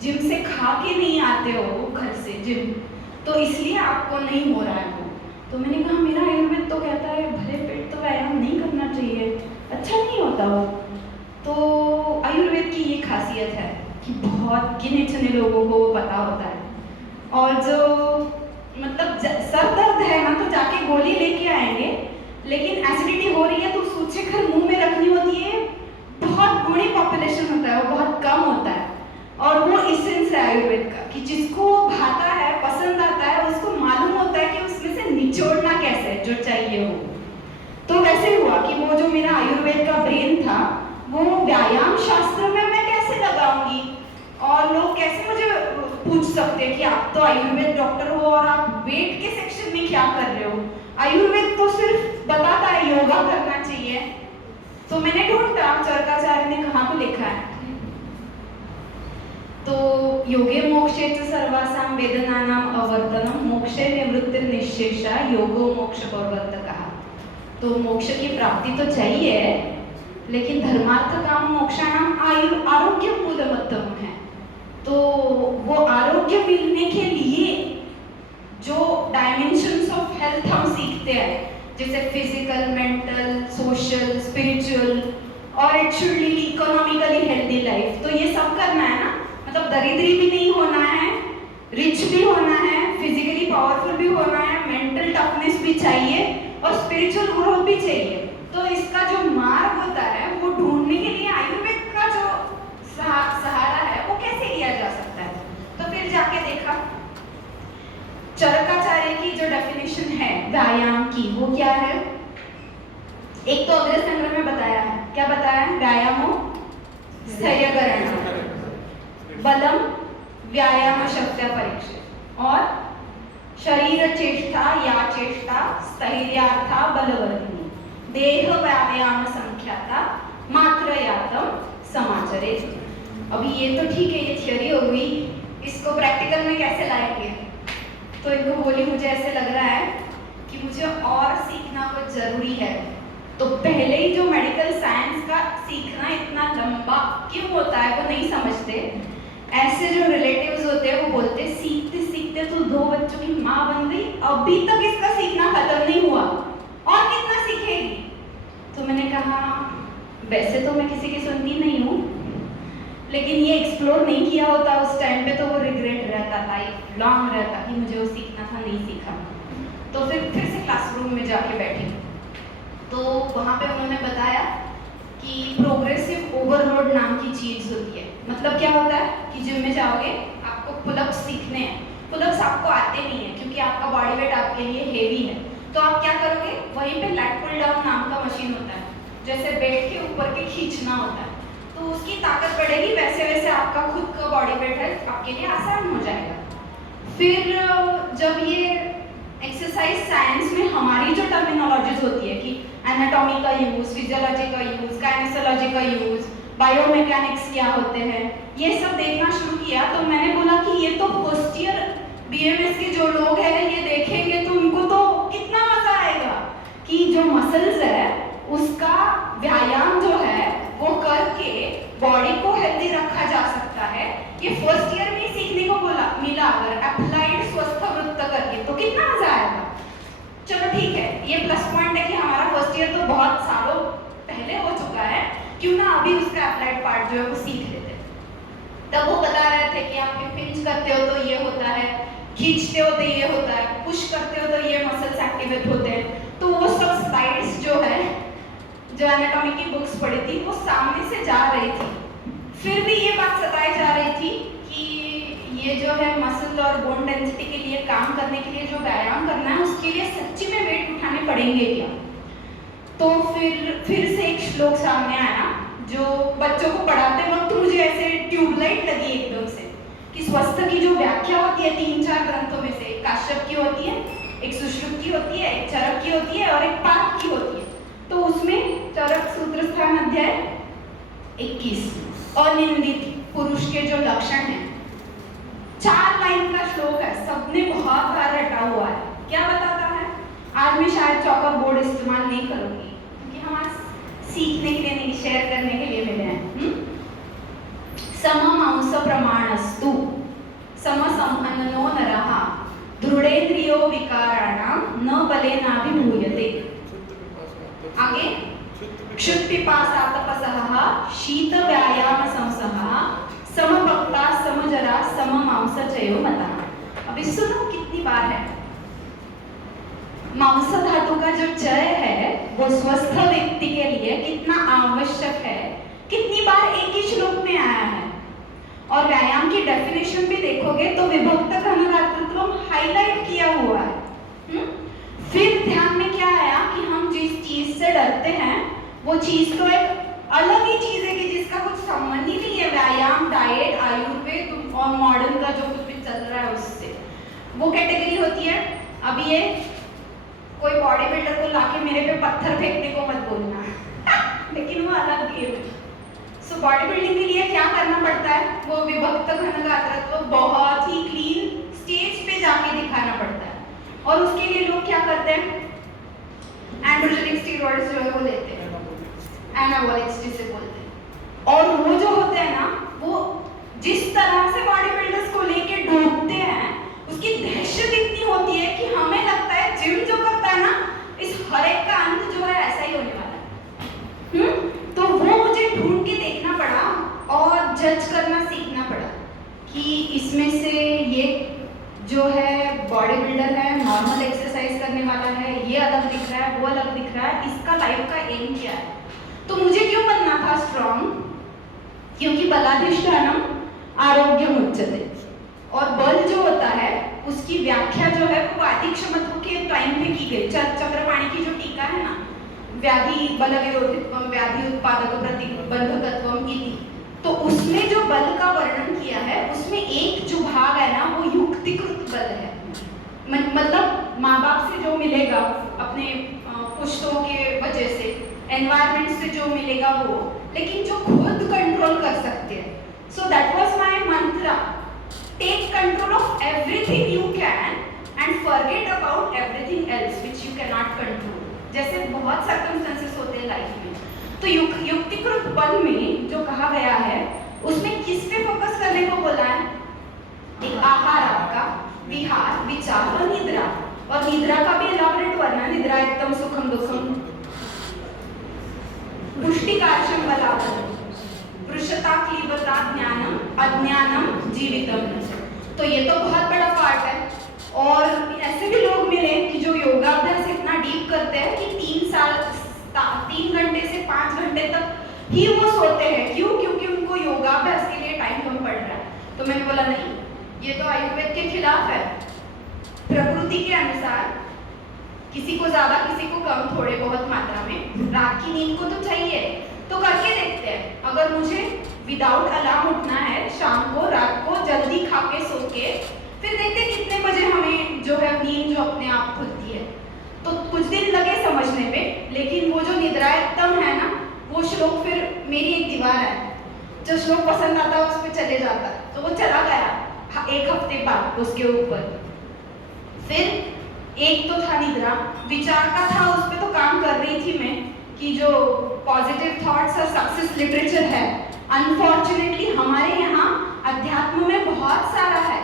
जिम से खा के नहीं आते हो घर से जिम, तो इसलिए आपको नहीं हो रहा है वो। तो मैंने कहा मेरा आयुर्वेद तो कहता है भरे पेट तो व्यायाम नहीं करना चाहिए, अच्छा नहीं होता वो। तो आयुर्वेद की ये खासियत है कि बहुत गिने चुने लोगों को वो पता होता है। और जो मतलब सर दर्द है ना तो जाके गोली लेके आएंगे, लेकिन एसिडिटी हो रही है तो सूचे खर मुंह में रखनी होती है, बहुत बड़ी पॉपुलेशन होता है, वो बहुत कम होता है। और वो इसेंस है आयुर्वेद का कि जिसको भाता है, पसंद आता है, उसको मालूम होता है कि उसमें से निचोड़ना कैसे है जो चाहिए हो। तो वैसे हुआ कि वो जो मेरा आयुर्वेद का ब्रेन था वो व्यायाम शास्त्र में मैं कैसे लगाऊंगी, और लोग कैसे मुझे पूछ सकते हैं कि आप तो आयुर्वेद डॉक्टर हो और आप वेट के सेक्शन में क्या कर रहे हो? आयुर्वेद तो सिर्फ बताता है योगा करना चाहिए। तो मैंने ढूंढा चरकाचार्य ने कहाँ पे लिखा है, तो योगे मोक्षे च सर्वासां वेदनानां अवर्तनम मोक्षे निवृत्तिर्निश्शेषा योगो मोक्ष प्रवर्तकः। तो मोक्ष की प्राप्ति तो चाहिए, लेकिन धर्मार्थ काम मोक्षाणाम आरोग्य मूलमत्तम है। तो वो आरोग्य मिलने के लिए जो डायमेंशंस ऑफ हेल्थ हम सीखते हैं, जैसे फिजिकल, मेंटल, सोशल, स्पिरिचुअल, और it should lead economically healthy life, तो ये सब करना है ना। मतलब दरिद्री भी नहीं होना है, रिच भी होना है, फिजिकली पावरफुल भी होना है, मेंटल टफनेस भी चाहिए और स्पिरिचुअल ग्रोथ भी चाहिए। तो इसका जो मार्ग होता है वो ढूंढने के लिए आयुर्वेद का जो सहारा है वो कैसे लिया जा सकता है। तो फिर जाके देखा चरकाचार्य की जो डेफिनेशन है व्यायाम की वो क्या है। एक तो अग्र संग्रह में बताया है, क्या बताया है? व्यायामो स्थैर्यकरण बलम व्यायाम शक्त्या परीक्षा और शरीर चेष्टा या चेष्टा स्थैर्यार्था बलवर्धिनी देह व्यायाम संख्याता मात्र यातम समाचरे। अभी ये तो ठीक है, ये थियोरी हो गई, इसको प्रैक्टिकल में कैसे लाएंगे? तो इनको बोली मुझे ऐसे लग रहा है कि मुझे और सीखना कुछ जरूरी है। तो पहले ही जो मेडिकल साइंस का सीखना इतना लंबा क्यों होता है वो नहीं समझते। ऐसे जो रिलेटिव्स होते हैं वो बोलते सीखते सीखते तो 2 बच्चों की माँ बन गई, अभी तक इसका सीखना खत्म नहीं हुआ और कितना सीखेगी। तो मैंने कहा वैसे तो मैं किसी की सुनती नहीं हूँ, लेकिन ये एक्सप्लोर नहीं किया होता उस टाइम पे तो वो रिग्रेट रहता था, लॉन्ग रहता कि मुझे वो सीखना था, नहीं सीखा। तो फिर से क्लासरूम में जाके बैठी, तो वहाँ पे उन्होंने बताया कि प्रोग्रेसिव ओवरलोड नाम की चीज़ होती है। मतलब क्या होता है कि जिम में जाओगे, आपको पुलअप्स सीखने हैं, पुलअप्स आपको आते नहीं है क्योंकि आपका बॉडी वेट आपके लिए हेवी है। तो आप क्या करोगे, वहीं पे लैट पुल डाउन नाम का मशीन होता है, जैसे बेड के ऊपर के खींचना होता है, तो उसकी ताकत बढ़ेगी, वैसे वैसे आपका खुद का बॉडी वेट है आपके लिए आसान हो जाएगा। फिर जब ये एक्सरसाइज साइंस में हमारी जो टर्मिनोलॉजीज होती है कि एनाटॉमी का यूज, फिजियोलॉजी का यूज, काइनेसोलॉजी का यूज, बायोमैकेनिक्स क्या होते हैं, ये सब देखना शुरू किया। तो मैंने बोला कि ये तो फर्स्ट ईयर बीएमएस के जो लोग हैं ये देखेंगे तो उनको तो कितना मजा आएगा कि जो मसल्स है उसका व्यायाम जो है वो करके बॉडी को हेल्दी रखा जा सकता है। ये फर्स्ट ईयर में सीखने को मिला, अगर अप्लाइड स्वस्थ वृत्त करके तो कितना मजा आएगा। चलो ठीक है, ये प्लस पॉइंट है कि हमारा फर्स्ट ईयर तो बहुत सालों पहले हो चुका है, क्यों ना अभी उसका अप्लाइड पार्ट जो है वो सीख लेते हैं। तब वो बता रहे थे कि आप पिंच करते हो तो ये होता है, खींचते हो तो ये होता है, पुश करते हो तो ये मसल्स एक्टिवेट होते हैं। तो वो सब स्लाइड्स जो है, जो एनाटॉमी की बुक्स पढ़ी थी, वो सामने से जा रही थी। फिर भी ये बात सताई जा रही थी कि ये जो है मसल और बोन डेंसिटी के लिए काम करने के लिए जो व्यायाम करना है, उसके लिए सच्ची में वेट उठाने पड़ेंगे क्या? तो फिर से एक श्लोक सामने आया जो बच्चों को पढ़ाते वक्त मुझे ऐसे ट्यूबलाइट लगी एकदम से, कि स्वस्थ की जो व्याख्या होती है 3-4 ग्रंथों में से, एक काश्यप की होती है, एक सुश्रुत की होती है, एक चरक की होती है और एक पाक की होती है। तो उसमें चरक सूत्र स्थान अध्याय 21 अनिंदित पुरुष के जो लक्षण हैं, 4 लाइन का श्लोक है, सबने बहुत बार रटा हुआ है। क्या बताता है? आज मैं शायद चौक और बोर्ड इस्तेमाल नहीं करूंगी क्योंकि हम आज सीखने के लिए नहीं, शेयर करने के लिए मिले हैं। सममांस प्रमाणस्तु समसंहननो नरः दृढ़ेन्द्रियो विकाराणां न बलेनाभिभूयते। आगे क्षुत्पिपासातपसः शीत व्यायाम संसः समभक्ता समजरा सममांसचयो मतः। अभी सुनो कितनी बार है। मांस धातु का जो चय है वो स्वस्थ व्यक्ति के लिए कितना आवश्यक है, कितनी बार एक ही श्लोक में आया है। और व्यायाम की डेफिनेशन भी देखोगे तो विभक्त घनगात्रत्व हाईलाइट किया हुआ है। फिर ध्यान में क्या आया कि हम जिस चीज से डरते हैं वो चीज तो एक अलग ही चीज है कि जिसका कुछ संबंध ही नहीं है व्यायाम, डाइट, आयुर्वेद और मॉडर्न का जो कुछ भी चल रहा है उससे। वो कैटेगरी होती है। अब ये कोई बॉडी बिल्डर को लाके मेरे पे पत्थर फेंकने को मत बोलना लेकिन वो अलग गेम है। सो बॉडी बिल्डिंग के लिए क्या करना पड़ता है? वो विभक्त घनगात्रत्व बहुत ही क्लीन स्टेज पे जाके दिखाना पड़ता है। और उसके लिए लोग क्या करते हैं? एंड्रोजेनिक स्टेरॉइड्स जो है वो लेते हैं, एनाबॉलिक्स जिसे बोलते हैं। और वो जो होते हैं ना, वो जिस तरह से बॉडी बिल्डर्स को लेके डूबते हैं, उसकी दहशत इतनी होती है कि हमें लगता है जिम जो करता है ना, इस हर एक का अंत जो है ऐसा ही होने वाला है। तो वो मुझे ढूंढ के देखना पड़ा और जज करना सीखना पड़ा कि इसमें से ये जो है बॉडी बिल्डर है, नॉर्मल एक्सरसाइज करने वाला है, ये अलग दिख रहा है, वो अलग दिख रहा है, इसका लाइफ का एम क्या है। तो मुझे क्यों बनना था स्ट्रॉन्ग? क्योंकि बलाधिष्ठानम आरोग्यम उच्यते। और बल जो होता है उसकी व्याख्या जो है वो आदिक्षमत्व के टाइम पे की गई। चक्रपाणी की जो टीका है ना, व्याधि बल विरोधित्वम व्याधि उत्पादक प्रतिबंधकत्वम इति, तो उसमें जो बल का वर्णन किया है उसमें एक जो भाग है ना वो युक्तिकृत बल है। मतलब माँ बाप से जो मिलेगा, अपने पुश्तों के वजह से, एनवायरनमेंट से जो मिलेगा वो, लेकिन जो खुद कंट्रोल कर सकते हैं। So that was my mantra, take control of everything you can and forget about everything else which you can not control. जैसे बहुत सर्कमस्टेंसेस होते हैं लाइफ में, तो युक्तिकृत बल में जो कहा गया है उसमें किस पे फोकस करने को बोला है? एक आहार आपका, विहार, विचार और निद्रा। और निद्रा का भी एलाबोरेट वर्णन, निद्रा एकदम सुखम दुखम पुष्टिकारशम बलावल वृषता क्लीबता ज्ञानम अज्ञानम जीवितम। तो ये तो बहुत बड़ा पार्ट है। और ऐसे भी लोग मिले कि जो योगाभ्यास इतना डीप करते हैं कि 3 घंटे से 5 घंटे तक ही वो सोते हैं। क्यों? क्योंकि उनको योगाभ्यास के लिए टाइम कम पड़ रहा है। तो मैंने बोला नहीं, ये तो आयुर्वेद के खिलाफ है। प्रकृति के अनुसार किसी को ज्यादा किसी को कम, थोड़े बहुत मात्रा में रात की नींद को तो चाहिए। तो करके देखते हैं, अगर मुझे विदाउट अलार्म उठना है शाम को, रात को जल्दी खा के सो के, फिर देखते कितने बजे हमें जो है नींद जो अपने आप खुलती है। तो कुछ दिन लगे समझने में, लेकिन वो जो निद्रायतम है ना, वो श्लोक फिर मेरी एक दीवार है, जो श्लोक पसंद आता है उस पर चले जाता है। तो वो चला गया 1 हफ्ते बाद उसके ऊपर। फिर एक तो था निद्रा, विचार का था, उस पर तो काम कर रही थी मैं कि जो पॉजिटिव थॉट्स और सक्सेस लिटरेचर है, अनफॉर्चुनेटली हमारे यहाँ अध्यात्म में बहुत सारा है।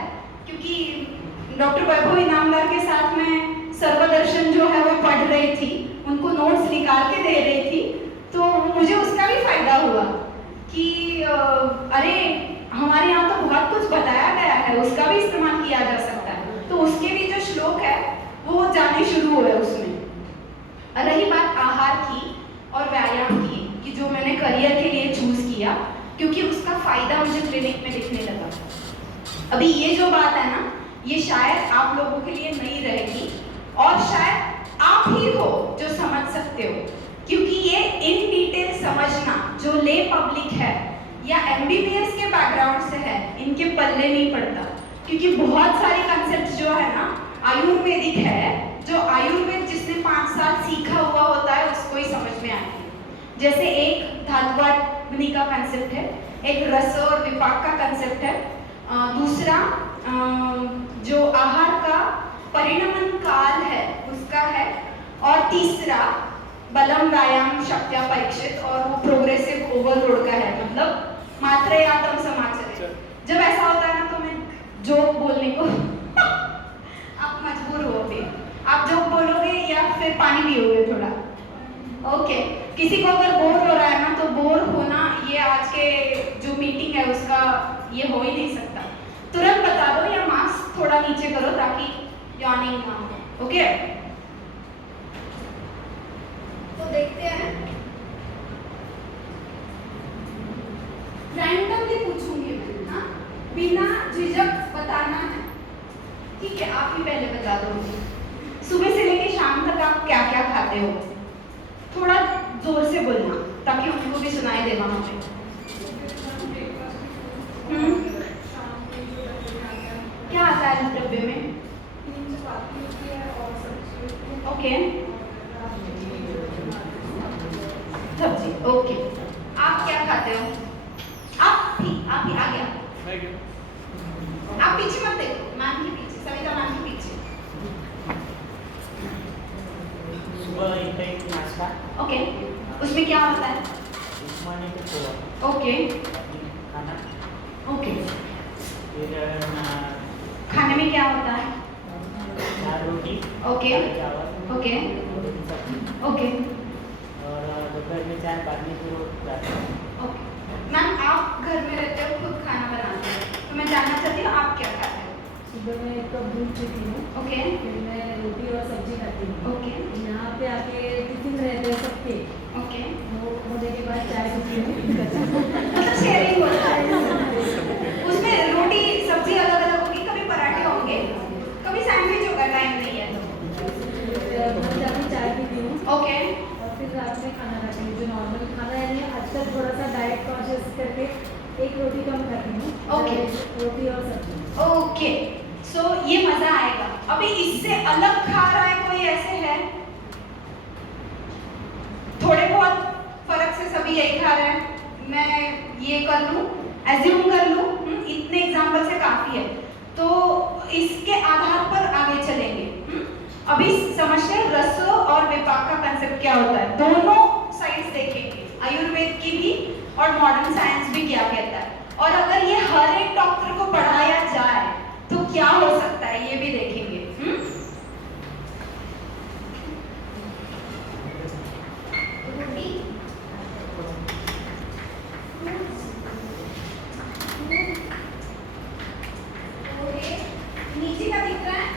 क्योंकि डॉक्टर वैभव इनामदार के साथ में सर्वदर्शन जो है वो पढ़ रही थी, उनको नोट्स निकाल के दे रही थी, तो मुझे उसका भी फायदा हुआ कि अरे हमारे यहाँ तो बहुत कुछ बताया गया है, उसका भी इस्तेमाल किया जा सकता है। तो उसके भी जो श्लोक है वो जाने शुरू हुए उसमें। और रही बात आहार की और व्यायाम की, कि जो मैंने करियर के लिए चूज किया क्योंकि उसका फायदा मुझे क्लिनिक में दिखने लगा। अभी ये जो बात है ना, ये शायद आप लोगों के लिए नहीं रहेगी और शायद आप ही हो जो समझ सकते हो, क्योंकि ये इन डिटेल समझना जो ले पब्लिक है या MBBS के बैकग्राउंड से है, इनके पल्ले नहीं पड़ता। क्योंकि बहुत सारे कंसेप्ट जो है ना आयुर्वेदिक है, जो आयुर्वेद जिसने 5 साल सीखा हुआ होता है उसको ही समझ में आती है। जैसे एक धात्वाग्नि का कंसेप्ट है, एक रस और विपाक का कंसेप्ट है, दूसरा जो आहार का परिणमन काल है उसका है, और तीसरा बलम व्यायाम शक्त्या परीक्षित और वो प्रोग्रेसिव ओवरलोड का है, मतलब मात्रयातम समाचरे। जब ऐसा होता है ना तो मैं जोक बोलने को आप मजबूर हो, अभी आप जोक बोलोगे या फिर पानी पियोगे थोड़ा। ओके, किसी को अगर बोर हो रहा है ना तो बोर होना ये आज के जो मीटिंग है उसका ये हो ही नहीं सकता। तुरंत बता दो या मास्क थोड़ा नीचे करो ताकि यॉर्निंग ना हो। ओके, तो देखते हैं, रैंडमली पूछूंगी मैं, हाँ, बिना झिझक बताना है, ठीक है? आप ही पहले बता दो मुझे, सुबह से लेके शाम तक आप क्या क्या खाते हो? थोड़ा जोर से बोलना ताकि उनको भी सुनाई दे वहां पे। क्या आता है डब्बे में? ओके, सब्जी। ओके, आप क्या खाते हो? आप ही आ गया, आप पीछे मत देखो, मैम के पीछे, सविता मैम के पीछे। सुबह एक नाश्ता। ओके, उसमें क्या होता है? ओके खाना। ओके, फिर खाने में क्या होता है? दाल रोटी। ओके चावल। ओके रोटी सब्जी। ओके और दोपहर में चाय, बाद में फिर रात में। ओके। मैम आप घर में रहते हो, खुद खाना बनाते हो, तो मैं जानना चाहती हूँ आप क्या खाते हो? सुबह में 1 कप दूध पीती हूँ, ओके फिर मैं रोटी और सब्जी खाती हूँ। ओके यहाँ पे आके टिफिन रहते हैं सबके, ओके, वो होने के बाद चाय पीती हूँ। मतलब शेयरिंग होता है उसमें, रोटी सब्जी अलग अलग होगी, कभी पराठे होंगे, कभी सैंडविच होगा, टाइम नहीं है तो घर जाके चाय पीती हूँ ओके और फिर रात में खाना खाती हूँ, जो नॉर्मल खाना है। नहीं, आजकल थोड़ा सा डाइट कॉन्शियस करके 1 रोटी कम खाती हूँ। ओके। रोटी और सब्जी। ओके, सो ये मजा आएगा। अभी इससे अलग खा रहा है कोई ऐसे है? थोड़े बहुत फर्क से सभी यही खा रहे हैं, मैं ये कर लूँ, एज्यूम कर लूँ, इतने एग्जाम्पल से काफी है, तो इसके आधार पर आगे चलेंगे। अभी समझते हैं रस और विपाक का कंसेप्ट क्या होता है, दोनों साइड्स देखेंगे, आयुर्वेद की भी और मॉडर्न साइंस भी क्या कहता है, और अगर ये हर एक डॉक्टर को पढ़ाया जाए तो क्या हो सकता है ये भी देखेंगे। नीचे का दिख रहा है,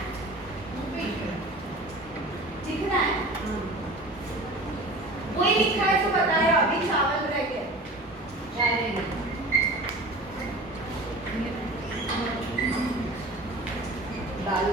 दिख रहा है, वही लिखा है तो बताया, अभी चावल रह गए। दाल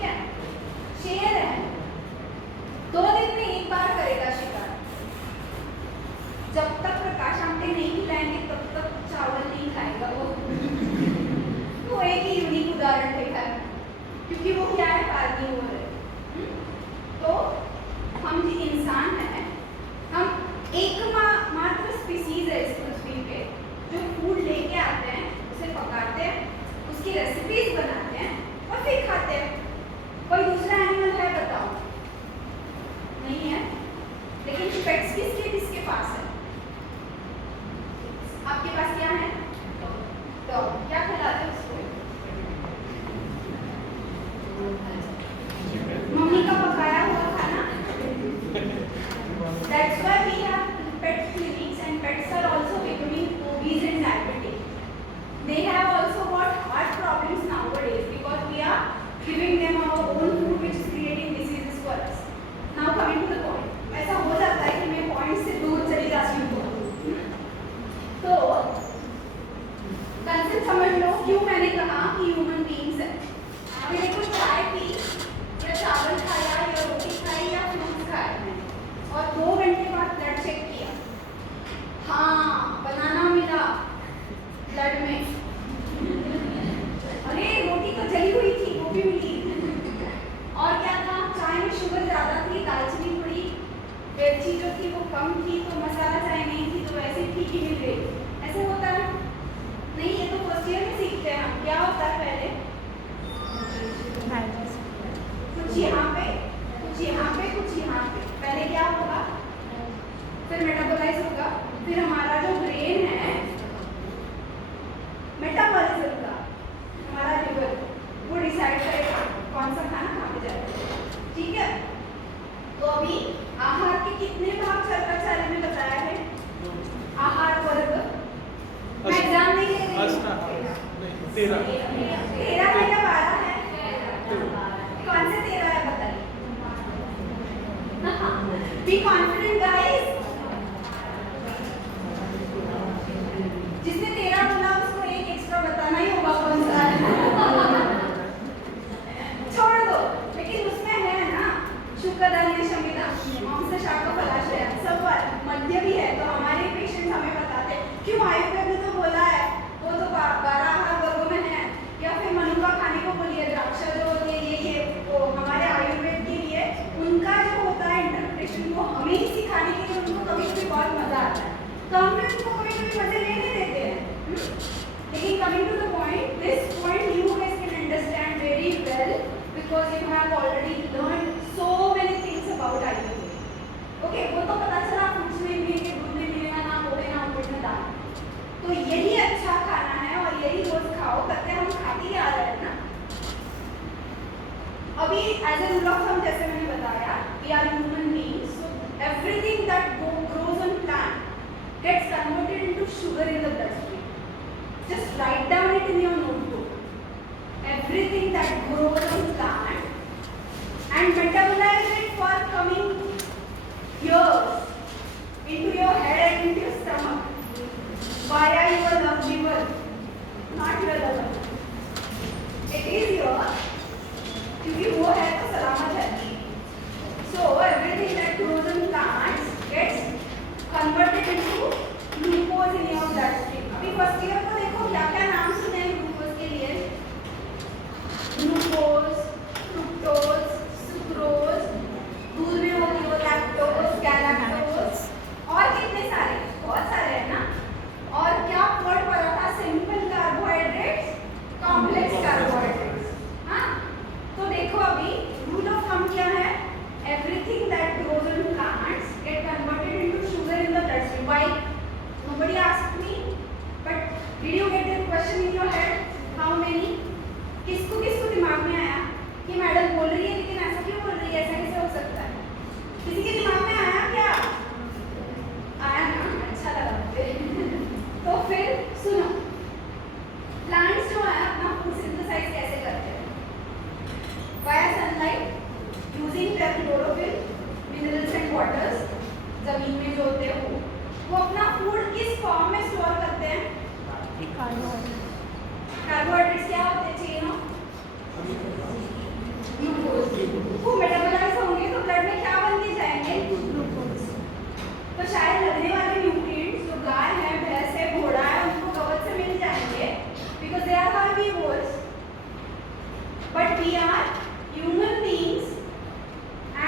ठीक है। शेर है, 2 दिन में एक बार करेगा शिकार। जब तक प्रकाश आमटे नहीं खिलाएंगे तब तक चावल नहीं खाएगा वो। तो एक ही यूनिक उदाहरण देखा है, क्योंकि वो क्या है, कार्निवोर है। तो हम जो इंसान है, हम एकमात्र स्पीसीज है इस पृथ्वी पे जो फूड लेके आते हैं, उसे पकाते हैं, उसकी रेसिपीज बनाते हैं और फिर खाते हैं। कोई दूसरा एनिमल है बताओ? नहीं है। लेकिन पेट्स किसके पास है? आपके पास क्या है? डॉग। क्या खिलाते हैं उसको? मम्मी का पकाया हुआ खाना। That's why we have pet clinics and pets are also becoming obese and diabetic. They have also got heart problems nowadays because we are giving them our own food which is creating diseases for us. Now coming to the point. ऐसा हो जाता है कि मैं point से दूर चली जाती हूँ। तो कंसेप्ट समझ लो क्यों मैंने कहा कि ह्यूमन बीइंग्स है। अभी देखो, चाय पी या चावल खाया या रोटी खाई या फ्रूट्स खाए और 2 घंटे बाद ब्लड चेक किया, हाँ बनाना मिला ब्लड में, अरे रोटी तो जली हुई थी वो भी मिली, और क्या था, चाय में शुगर ज़्यादा थी, दालचीनी थोड़ी, इलायची जो थी वो कम थी, तो मसाला चाय नहीं थी तो वैसे फीकी मिल गई। ऐसे होता है नहीं? ये तो फर्स्ट ईयर में सीखते हैं हम। क्या होता है पहले? कुछ यहाँ पे, कुछ यहाँ पे, कुछ यहाँ पे। पहले क्या होगा? फिर मेटाबोलाइज होगा, फिर हमारा जो ब्रेन है मेटाबॉलिज्म का, हमारा लिवर वो डिसाइड करेगा कौन सा खाना कहाँ पे जाएगा। ठीक है। तो अभी आहार के कितने भाग चर्चाचार्य में बताया है? आहार वर्ग। मैं एग्जाम नहीं ले रही हूँ। 13 है या 12 है? कौन से 13 है बताइए? Be confident guys. जिसने 13 बोला उसको एक एक्स्ट्रा बताना ही होगा कौन सा है। छोड़ दो, लेकिन उसमें है ना शुक्रधान्य शमिता, मांस शाक फलाशय, सब मध्य भी है। तो हमारे पेशेंट हमें बताते हैं क्यों आयुर्वेद ने तो बोला है, वो तो 12 आहार वर्गों में है, या फिर मनुका खाने को बोलिए, द्राक्षा जो होती है ये वो हमारे आयुर्वेद के लिए उनका जो होता है इंटरप्रिटेशन, वो हमें ही सिखाने के लिए उनको कभी कभी बहुत मजा आता है, तो हम उनको कभी कभी मजे लेने देते हैं। लेकिन coming to the point, this point you guys can understand very well because you have already learned so many things about Ayurveda. Okay, वो तो पता चला फ्रूट्स में मिलेंगे, दूध में मिलेगा, ना पोहे ना उपट में दाल। तो यही अच्छा खाना है और यही रोज खाओ करके हम खाते ही आ रहे हैं ना। अभी as a rule of thumb जैसे मैंने बताया, we are human beings, so everything that grows on plant gets converted into sugar in the bloodstream. Just write down it in your notebook. Everything that grows on plant and metabolize it for coming years into your head and into your stomach via your love liver, not your liver. It is yours, क्योंकि वो है तो सलामत है। So everything that grows in plants gets converted into glucose in your bloodstream. अभी first year को देखो क्या क्या नाम सुने हैं ग्लूकोज के लिए? ग्लूकोज, फ्रुक्टोज, सुक्रोज, दूध में होती है लैक्टोज, गैलाक्टोज, और कितने सारे, बहुत सारे हैं ना। और क्या वर्ड पढ़ा था? Simple carbohydrates, complex carbohydrates. हाँ, तो देखो अभी रूल ऑफ थंब क्या है? Everything that grows on plants get converted into sugar in the bloodstream. Why? Nobody asked me, but did you get that question in your head? How many? किसको किसको दिमाग में आया कि मैडम बोल रही है लेकिन ऐसा क्यों बोल रही है, ऐसा कैसे हो सकता है? किसी के दिमाग में आया क्या? आया ना? अच्छा लगा मुझे। तो फिर सुनो, प्लांट्स जो है अपना फूड सिंथेसाइज कैसे करते हैं? Via sunlight, using their chlorophyll, minerals and waters, जमीन में जो होते हैं वो अपना फूड किस फॉर्म में स्टोर करते हैं? कार्बोहाइड्रेट्स क्या होते हैं? चेन ऑफ वो मेटाबोलाइज होंगे तो ब्लड में क्या बन के जाएंगे? तो शायद लगने वाले न्यूट्रिएंट्स जो गाय है, भैंस है, घोड़ा है, उनको कवच से मिल जाएंगे because they are herbivores. But we are human beings,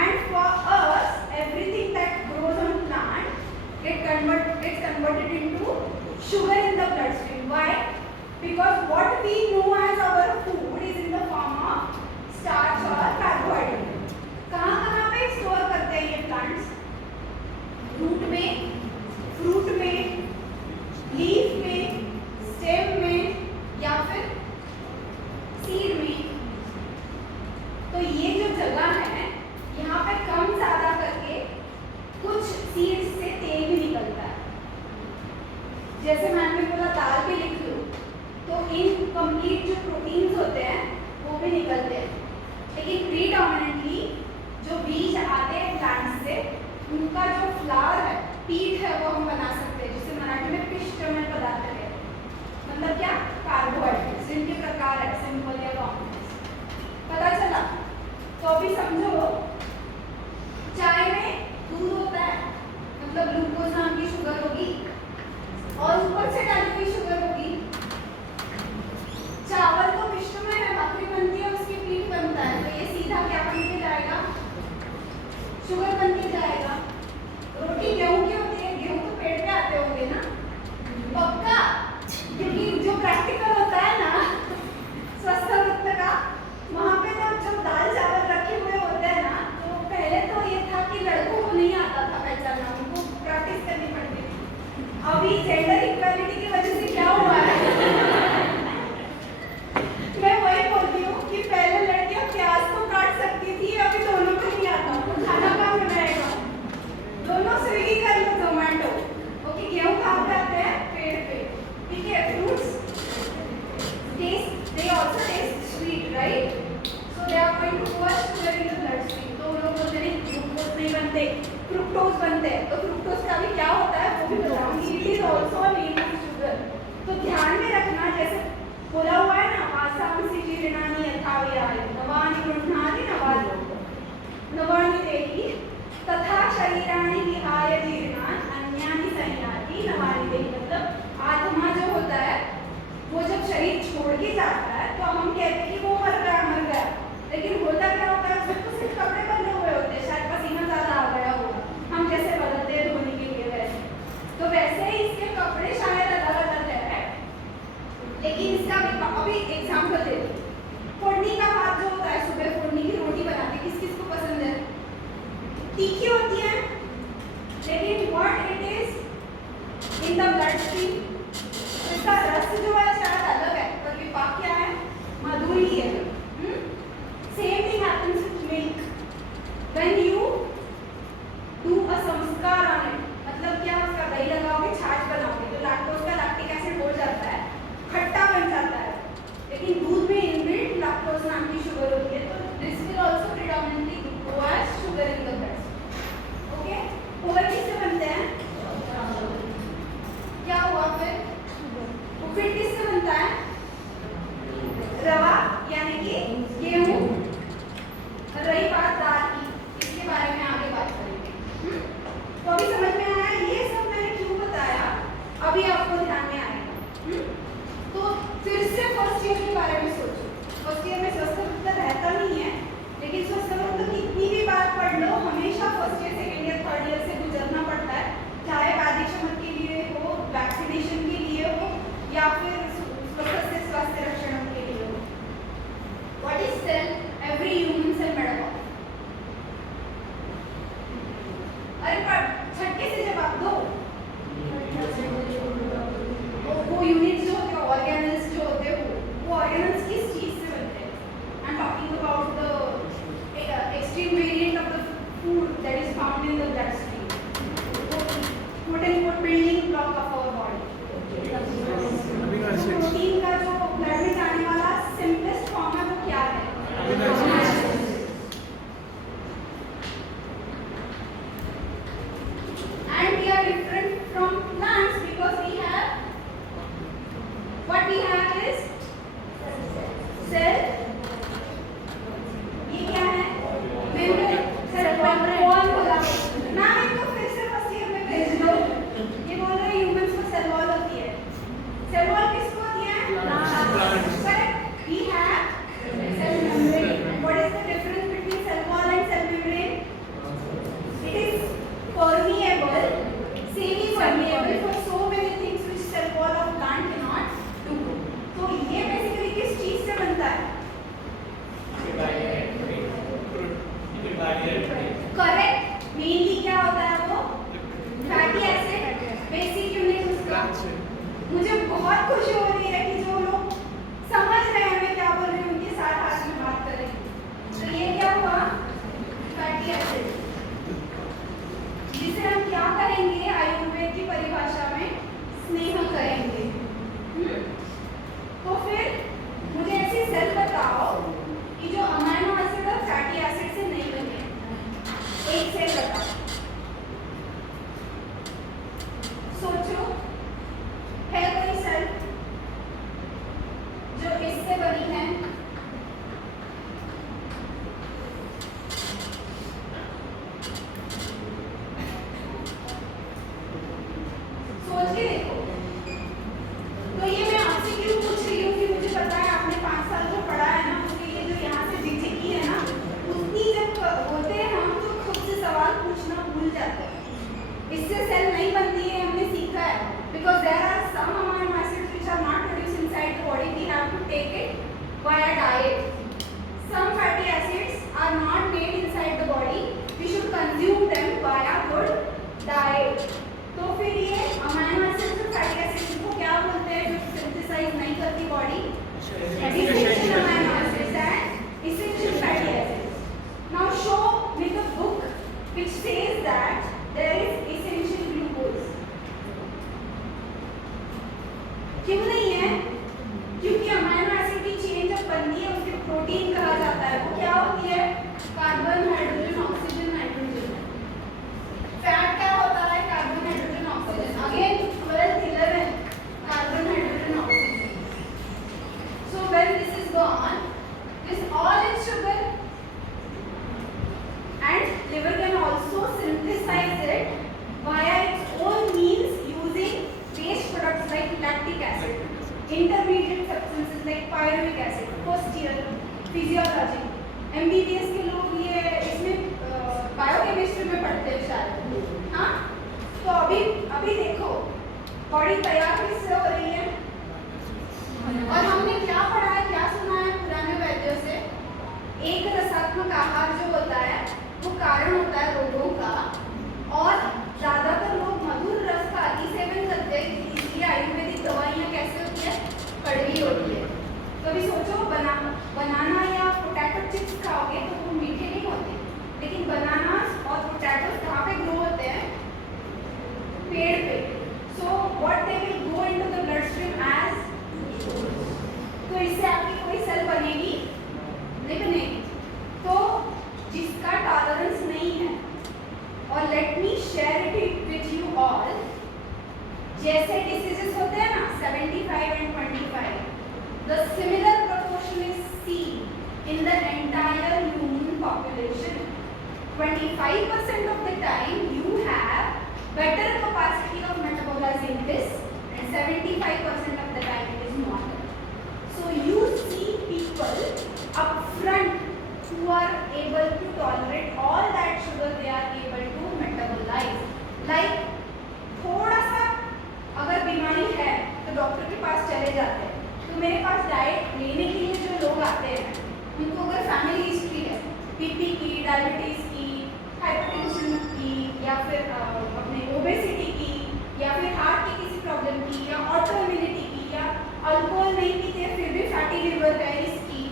and for us everything that grows on plant gets converted into sugar in the bloodstream. Why? Because what we know as our food is in the form of starch or carbohydrate. कहाँ पे store करते हैं ये plants? Root में, fruit में, leaf में, stem में या फिर सीड में. तो ये जो जगह है यहाँ पे कम ज़्यादा करके कुछ सीड्स से तेल भी निकलता है. जैसे मैंने बोला दाल भी लिख लो तो इनकम्प्लीट जो प्रोटीन्स होते हैं वो भी निकलते हैं. लेकिन प्रीडोमिनेंटली जो बीज आते हैं प्लांट से उनका जो फ्लावर है, पीठ है, वो हम बना सकते हैं जिसे मराठी में पिष्टमय पदार्थ है. मतलब क्या? कार्बोहाइड्रेट्स. जिनके प्रकार है सिंपल या कॉम्प्लेक्स. पता चला? तो अभी समझो चाय में दूध होता है मतलब ग्लूकोज नाम की शुगर होगी और ऊपर से डाली हुई शुगर होगी. चावल तो पिष्टमय है, भाकरी बनती है, उसकी पीठ बनता है, तो ये सीधा क्या बन के जाएगा? शुगर बन के जाएगा. रोटी गेहूं की होती है, गेहूं तो पेट पे आते होंगे ना पक्का, क्योंकि जो प्रैक्टिकल होता है ना स्वस्थ वृत्त का, वहाँ पे तो जो दाल चावल रखे हुए होते हैं ना, तो पहले तो ये था कि लड़कों को नहीं आता था पहचानना, उनको प्रैक्टिस करनी पड़ती थी. अभी जेंडर इक्वालिटी की वजह से क्या हुआ है मैं वही बोलती हूँ कि पहले लड़कियाँ प्याज तो काट सकती थी, अभी दोनों को नहीं आता. तो खाना कहाँ बनाएगा? दोनों स्विगी कर लो, जोमेटो. ओके, गेहूँ कहाँ पे आते हैं? पेड़ पे. ठीक है. Fruits taste, they also taste sweet, right? So they are going to pour sugar in the bloodstream. तो लोग बोलते हैं ग्लूकोज नहीं बनते, फ्रुक्टोज बनते हैं. तो फ्रुक्टोज का भी क्या होता है वो भी बताऊंगी. It is also a name of sugar. तो ध्यान में रखना, जैसे बोला हुआ है ना, वासांसि जीर्णानि यथा व्ययाय नवानि गृह्णाति नवानि देहि तथा शरीराणि विहाय जीर्णान् अन्यानि संयाति नवानि देहि. मतलब आत्मा जो होता है वो जब शरीर छोड़ के जाता है तो हम कहते हैं कि वो मर गया, लेकिन होता क्या होता है? उसमें तो सिर्फ कपड़े बंधे हुए होते हैं, शायद पसीना ज़्यादा आ गया होगा, हम जैसे बदलते हैं धोने के लिए वैसे. तो वैसे ही इसके कपड़े शायद अलग अलग है, लेकिन इसका अभी एग्जाम्पल देती हूँ. फोड़नी का भात जो होता है, सुबह फोड़नी की रोटी बनाते, किस किस को पसंद है? तीखी होती है, लेकिन what it is in the blood stream, इसका रस जो है शायद अलग है, पर विपाक क्या है? मधुर ही है. Same thing happens with milk. When you do a संस्कार ऑन इट, मतलब क्या? उसका दही लगाओगे, छाछ बनाओगे, तो लैक्टोज का लैक्टिक एसिड हो जाता है, खट्टा बन जाता है. लेकिन दूध में इनबिल्ट लैक्टोज नाम की शुगर होती है, तो this will also predominantly go as sugar in the blood. Okay, poha किससे बनते हैं? क्या हुआ फिर? फिर किससे बनता है? रवा यानी कि गेहूं. रही बात दाल की, इसके बारे में आगे बात करेंगे. तो अभी समझ में आया ये सब मैंने क्यों बताया, अभी आपको ध्यान में आएगा. तो फिर से फर्स्ट ईयर के बारे में सोचो. फर्स्ट ईयर में स्वस्थ वृत्त रहता नहीं है, लेकिन स्वस्थ वृत्त कितनी भी बार पढ़ लो, हमेशा first year, second year, third year से गुजरना पड़ता है. चाहे कार्यक्षमता के लिए हो, वैक्सीनेशन के लिए हो, या फिर स्वास्थ्य रक्षण के लिए हो. What is cell? Every human cell made up. अरे पर छटके से जवाब दो. वो यूनिट्स जो होते हैं, ऑर्गेनल्स जो होते हैं, वो ऑर्गेनल्स किस चीज से बनते हैं? I am talking about the extreme variant of the food that is found in the blood stream. Food and food building block of our body. Protein का जो ब्लड में जाने वाला सिंपलेस्ट फॉर्म है वो क्या है? And we are different from plants because we have, what we have is cell. ये क्या है? Consume them via good diet. तो फिर ये अमीनो एसिड्स और फैटी एसिड्स को क्या बोलते हैं जो सिंथेसाइज नहीं करती body? Essential amino acids and essential fatty acids. Now show me the book which says that there is essential glucose. क्यों नहीं है? क्योंकि अमीनो एसिड की चेन जब बनती है उसके प्रोटीन कहा जाता है। वो क्या होती है? Carbon, hydrogen, oxygen, nitrogen. Fat क्या होता है? Carbon, hydrogen, oxygen. Again 12th 11 carbon, hydrogen, oxygen. So when this is gone, this all is sugar, and liver can also synthesize it via its own means using waste products like lactic acid, intermediate substances like pyruvic acid। First year physiology MBBS के लोग ये इसमें biochemistry में पढ़ते हैं शायद। हाँ, तो अभी देखो बॉडी तैयार किससे हो रही है? और हमने क्या पढ़ा है, क्या सुना है पुराने वैद्यों से? एक रसात्मक आहार जो होता है वो कारण होता है रोगों का, और ज्यादातर लोग मधुर रस का अति सेवन करते हैं, इसलिए आयुर्वेदिक दवाइयाँ कैसे होती है? कड़वी होती है। तो अभी सोचो बनाना या पोटैटो चिप्स खाओगे तो वो मीठे नहीं होते, लेकिन बनाना और पोटैटो कहाँ पे ग्रो होते हैं? पेड़ पे। So what they will go into the blood stream as, तो इससे आपकी कोई सेल बनेगी नहीं बनेगी। तो जिसका टॉलरेंस नहीं है, और let me share it with you all, जैसे डिसीजेस होते हैं ना 75 and 25, the similar proportion is seen in the entire human population। 25% of the time you have better capacity of metabolizing this, and 75% of the time it is not। So you see people up front who are able to tolerate all that sugar they are able to metabolize। Like थोड़ा सा अगर बीमारी है तो doctor के पास चले जाते हैं। तो मेरे पास डाइट लेने के लिए जो लोग आते हैं उनको अगर फैमिली हिस्ट्री है बीपी की, डायबिटीज की, हाइपरटेंशन की, या फिर अपने ओबेसिटी की, या फिर हार्ट की किसी प्रॉब्लम की, या ऑटो इम्यूनिटी की, या अल्कोहल नहीं पीते फिर भी फैटी लिवर है, इसकी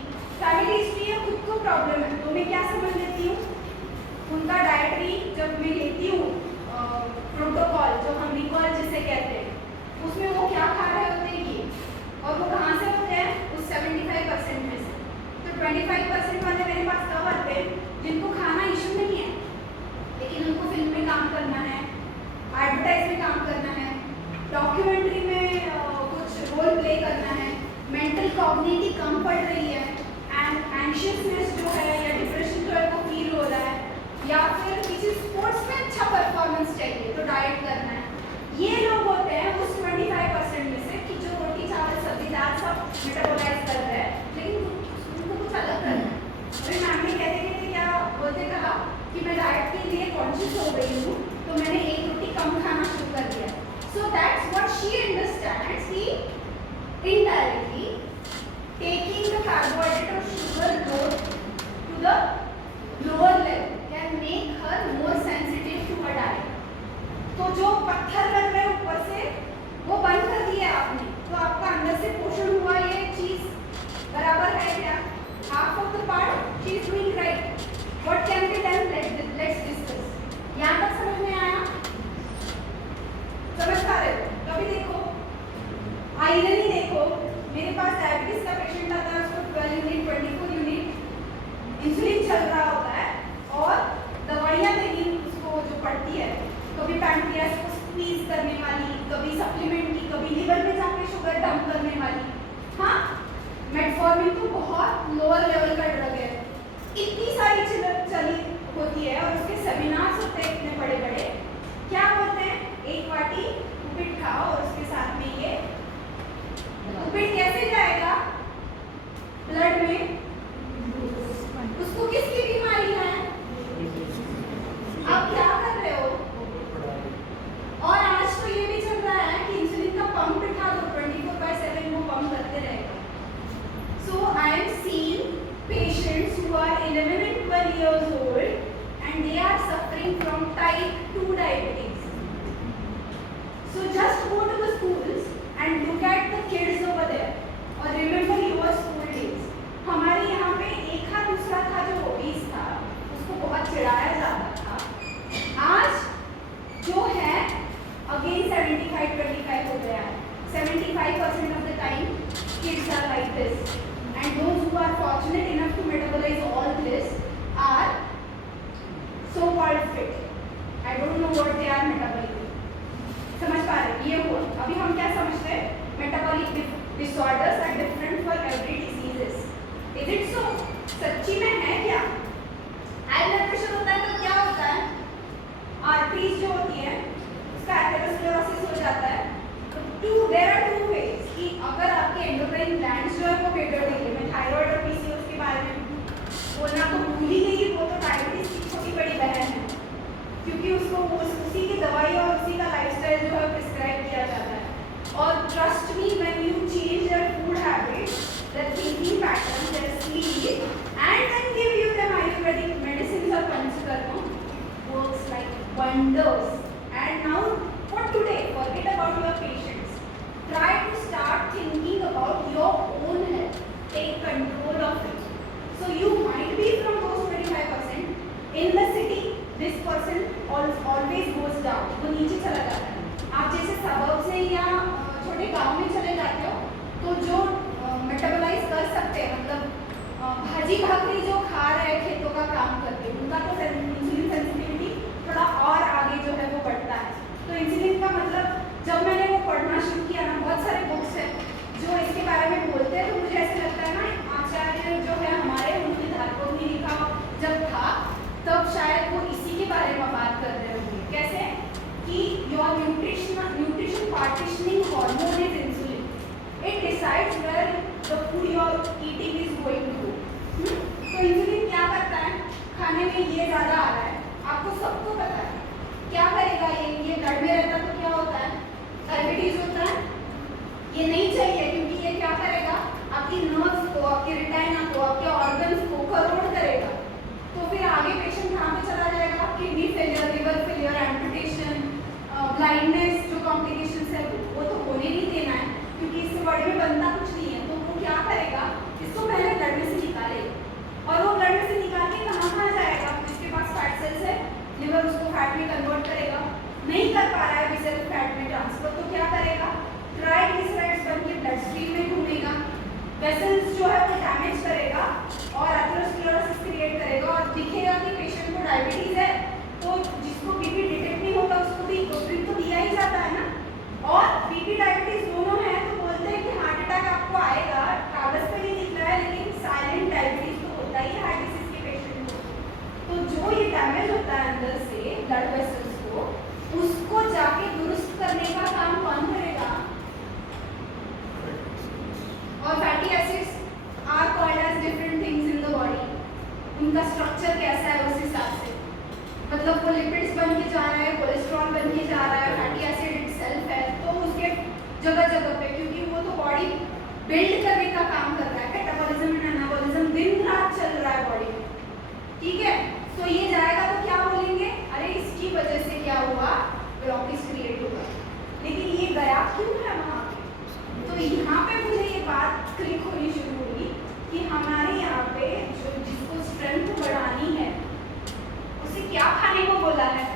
फैमिली हिस्ट्री है, खुद को प्रॉब्लम है, तो मैं क्या समझ लेती हूँ? उनका डाइटरी जब मैं लेती हूँ प्रोटोकॉल, जो हम रिकॉल जिसे कहते हैं, उसमें वो क्या खा रहे होते हैं ये, और वो कहाँ से होते हैं? उस 75% में से। तो 25% वाले मेरे पास कब आते हैं? जिनको खाना इशू नहीं है, लेकिन उनको फिल्म में काम करना है, एडवर्टाइज में काम करना है, डॉक्यूमेंट्री में कुछ रोल प्ले करना है, मेंटल कॉग्निटिव कम पड़ रही है, एंड एंशियसनेस जो है या डिप्रेशन जो है वो फील हो रहा है, या फिर किसी स्पोर्ट्स में अच्छा परफॉर्मेंस चाहिए तो डाइट करना है। ये लोग होते हैं उस 25% में से कि जो रोटी चावल सब्जी दाल सब मेटाबोलाइज कर रहे हैं, लेकिन उनको कुछ अलग करना है। अभी मैम ने कहते क्या बोलते कहा कि मैं डाइट के लिए कॉन्शियस हो गई हूँ, तो मैंने एक रोटी कम खाना शुरू कर दिया। So that's what she understands कि इनडायरेक्टली टेकिंग द कार्बोहाइड्रेट और sugar load to the lower level can make her more sensitive to a diet. तो जो पत्थर लग रहे हैं ऊपर से वो बंद कर दिया आपने, तो आपका अंदर से पोषण हुआ, ये चीज बराबर है क्या? Half of the part she is doing right. What can be done? Let's discuss. यहाँ तक समझ में आया? समझ पा रहे हो? तो अभी देखो आयरन ही देखो, मेरे पास डायबिटीज का पेशेंट आता है, उसको 12 यूनिट 24 यूनिट इंसुलिन चल रहा होता है, और दवाइयाँ देनी उसको जो पड़ती है, कभी पैनक्रियास को स्क्वीज करने वाली, कभी सप्लीमेंट की, कभी लिवर में जाके शुगर डंप करने वाली। हाँ, मेटफॉर्मिन तो बहुत लोअर लेवल का ड्रग है, इतनी सारी चली होती है, और उसके सेमिनार्स होते हैं इतने बड़े बड़े। क्या बोलते हैं? एक वाटी उपीट खाओ और उसके साथ में ये उपीट कैसे जाएगा ब्लड में? उसको किसकी बीमारी है? आप क्या कर रहे हो? और आज तो ये भी चल रहा है कि इंसुलिन का पंप बिठा दो, 24/7 वो पंप करते रहेगा। So I am seeing patients who are 11 and suffering from type 2 diabetes. So just go to the schools and look at the kids over there और remember your school days. हमारे यहाँ पे एक हाथ दूसरा था जो ओबीस था, उसको बहुत चिढ़ाया जाता था। आज जो है अगेन 75-25 हो गया है। 75% of the time kids are like this, and those who are fortunate enough to metabolize all this are so-called fit. I don't know what they are metabolically. समझ पा रहे? ये हुआ। अभी हम क्या समझते हैं? Metabolic disorders are different for every diseases. Is it so? सच्ची में है क्या? हाई ब्लड प्रेशर होता है तो क्या होता है? आर्टरीज जो होती है उसका एथेरोस्क्लेरोसिस हो जाता है। तो there are two ways कि अगर आपके एंडोक्राइन ग्लैंड्स जो है वो बिगड़ गई है, मैं थायराइड और पीसीओएस के बारे में बोलना तो भूल ही गई, वो तो डायबिटीज की छोटी बड़ी बहन है, क्योंकि उसको उसी की दवाई और उसी का लाइफस्टाइल जो है प्रिस्क्राइब किया जाता है। और trust me, when you change their food habits, their thinking pattern, their sleep and then give you them Ayurvedic medicine और panchakarma, works like wonders. And now for today, forget about your patients. Try to start thinking about your own health. Take control of it. So you might be from those 25%. In the city, this person always goes down. वो नीचे चला जाता है। आप जैसे सबब से या छोटे गांव में चले जाते हो, तो जो मेटाबोलाइज कर सकते हैं, मतलब भाजी भाकरी जो खा रहे हैं खेतों का काम करके, उनका तो इंसुलिन सेंसिटिविटी थोड़ा और आगे जो है वो बढ़ता है। तो इंसुलिन का मतलब जब मैंने वो पढ़ना शुरू किया ना, बहुत सारे बुक्स हैं जो इसके बारे में बोलते हैं, तो मुझे ऐसे लगता है ना आचार्य जो है हमारे, उन्होंने धारकों में लिखा जब था तब शायद वो इसी के बारे में बात कर रहे होंगे। कैसे कि your nutrition partitioning hormone is insulin, it decides where the food you are eating is going to. तो इंसुलिन क्या करता है? खाने में ये ज़्यादा आ रहा है, आपको सबको पता है, क्या करेगा ये ब्लड में रहता तो क्या होता है? डायबिटीज होता है। ये नहीं चाहिए, क्योंकि ये क्या करेगा? आपकी नर्व्स को, आपके रेटिना को, आपके ऑर्गन्स को करोड़ करेगा। तो फिर आगे पेशेंट कहाँ पे चला जाएगा? Kidney failure, liver failure, amputation, blindness, जो कॉम्प्लिकेशंस है वो तो होने नहीं देना है, क्योंकि इससे बॉडी में बनता कुछ नहीं है। तो वो क्या करेगा? इसको पहले ब्लड में से निकालेगा, और वो ब्लड में से निकाल के कहाँ जाएगा? इसके पास फैट सेल्स है, लिवर उसको फैट में कन्वर्ट करेगा, नहीं कर पा रहा है विजल फैट में ट्रांसफर, तो क्या करेगा? ट्राइग्लिसराइड्स बन के ब्लड स्ट्रीम में घूमेगा, वेसल्स जो है वो डैमेज करेगा और एथेरोस्क्लेरोसिस क्रिएट करेगा, और दिखेगा कि पेशेंट को डायबिटीज है, तो जिसको बीपी डिटेक्ट नहीं होता उसको भी ड्रिप तो दिया ही जाता है ना। और बीपी डायबिटीज दोनों है, तो बोलते हैं कि हार्ट अटैक आपको आएगा, कागज पे नहीं दिख रहा है, लेकिन साइलेंट डायबिटीज तो होता ही है हार्ट डिसीज के पेशेंट को। तो जो ये डैमेज होता है अंदर से ब्लड वेसल्स को, उसको जाके दुरुस्त करने का काम कौन करेगा? और fatty acids are called as different things in the body, उनका स्ट्रक्चर कैसा है उस हिसाब से, मतलब वो लिपिड्स बन के जा रहा है, कोलेस्ट्रॉल बन के जा रहा है, फैटी एसिड इटसेल्फ है, तो उसके जगह जगह पे, क्योंकि वो तो बॉडी बिल्ड करने का काम कर रहा है, मेटाबॉलिज्म एंड एनाबॉलिज्म दिन रात चल रहा है बॉडी में, ठीक है। तो ये जाएगा तो क्या बोलेंगे? अरे इसकी वजह से क्या हुआ? ब्लॉकेज क्रिएट होगा। लेकिन ये गया क्यों है वहाँ पे? तो यहाँ पे मुझे ये बात क्लिक होनी शुरू हुई कि हमारे यहाँ पे जो जिसको स्ट्रेंथ बढ़ानी है उसे क्या खाने को बोला है?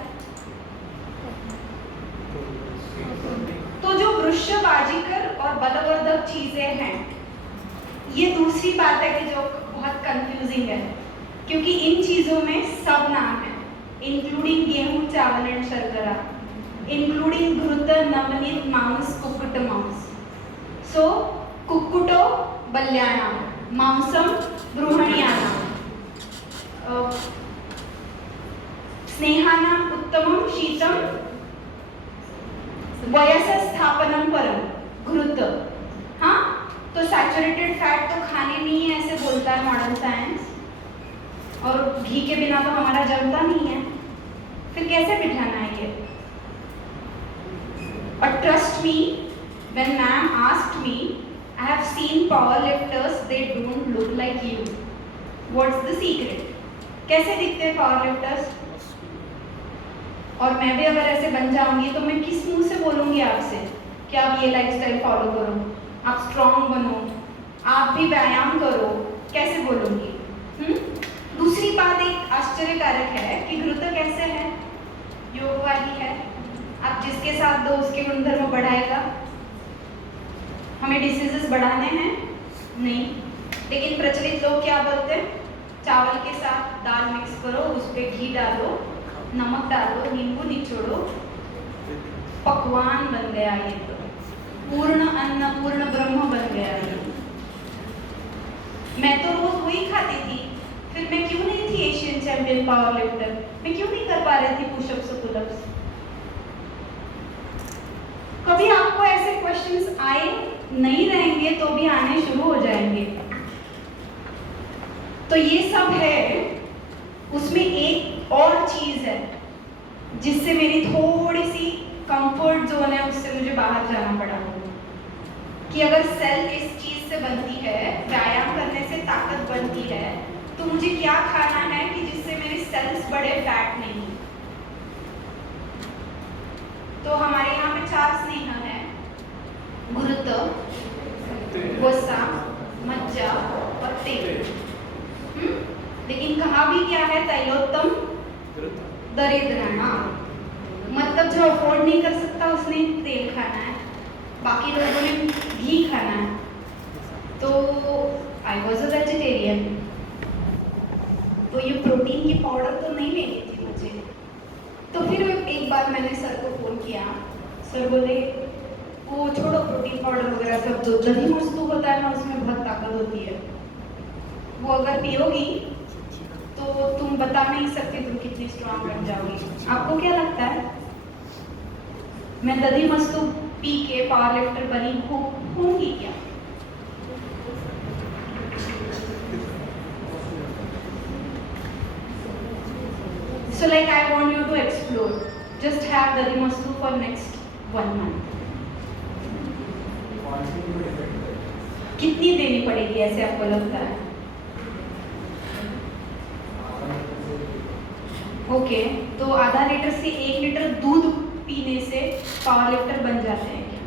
तो जो वृक्षवाजिकर और बलवर्धक चीजें हैं, ये दूसरी बात है कि जो बहुत कंफ्यूजिंग है, क्योंकि इन चीजों में सब नाम है, इंक्लूडिंग गेहूं, चावल एंड शर्करा, इंक्लूडिंग घृत, नवनीत, मांस, कुक्कुट मांस। सो कुक्कुटो बल्याणा, मांसम गृहणीयाना, स्नेहानाम उत्तमम शीतम वयसस्थापनम परम घृत। हाँ, तो सैचुरेटेड फैट तो खाने नहीं है, ऐसे बोलता है मॉडर्न साइंस, और घी के बिना तो हमारा जमता नहीं है, फिर कैसे बिठाना है ये? और trust me, when ma'am asked me, I have seen power lifters, they don't look like you. What's the secret? कैसे दिखते हैं पावर लिफ्टर्स? और मैं भी अगर ऐसे बन जाऊंगी तो मैं किस मुंह से बोलूंगी आपसे कि आप ये लाइफस्टाइल फॉलो करो, आप स्ट्रांग बनो, आप भी व्यायाम करो, कैसे बोलूंगी? दूसरी बात एक आश्चर्यकारक है कि घृत कैसे है, योग वाली है, आप जिसके साथ दो उसके गुणधर्म बढ़ाएगा। हमें डिसीजेस बढ़ाने हैं नहीं, लेकिन प्रचलित लोग क्या बोलते हैं, चावल के साथ दाल मिक्स करो, उस पर घी डालो, नमक डालो, नींबू निचोड़ो, पकवान बन गया ये तो, पूर्ण अन्न पूर्ण ब्रह्म बन गया ये। मैं तो रोज वही खाती थी, फिर मैं क्यों नहीं थी एशियन चैंपियन पावर लिफ्टर? मैं क्यों नहीं कर पा रही थी पुशअप्स और पुलअप्स? कभी आपको ऐसे क्वेश्चंस आए नहीं रहेंगे तो भी आने शुरू हो जाएंगे। तो ये सब है, उसमें एक और चीज है जिससे मेरी थोड़ी सी कंफर्ट जोन है, उससे मुझे बाहर जाना पड़ा कि अगर सेल इस चीज से बनती है, व्यायाम करने से ताकत बनती है, तो मुझे क्या खाना है कि जिससे मेरी सेल्स बढ़े, फैट नहीं। तो हमारे यहाँ पे 4 स्नेह है, घृत, वसा, मज्जा और तेल। लेकिन कहा भी क्या है, तैलोत्तम दरिद्राणा, मतलब जो अफोर्ड नहीं कर सकता उसने तेल खाना है, बाकी लोगों ने घी खाना है। तो आई वॉज अ वेजिटेरियन, तो ये प्रोटीन की पाउडर तो नहीं लेनी थी मुझे। तो फिर एक बार मैंने सर को फ़ोन किया, सर बोले वो छोड़ो प्रोटीन पाउडर वगैरह सब, जो दही मस्तूक होता है ना उसमें बहुत ताकत होती है, वो अगर पियोगी तो तुम बता नहीं सकती तुम कितनी स्ट्रांग बन जाओगी। आपको क्या लगता है मैं दही मस्तूक पी के पावर लिफ्टर बनी होंगी क्या? So like I want you to explore. Just have Dadi Mastu for next 1 month. कितनी देनी पड़ेगी ऐसे आपको लगता है? ओके, तो आधा लीटर से 1 लीटर दूध पीने से पावर लिफ्टर बन जाते हैं क्या?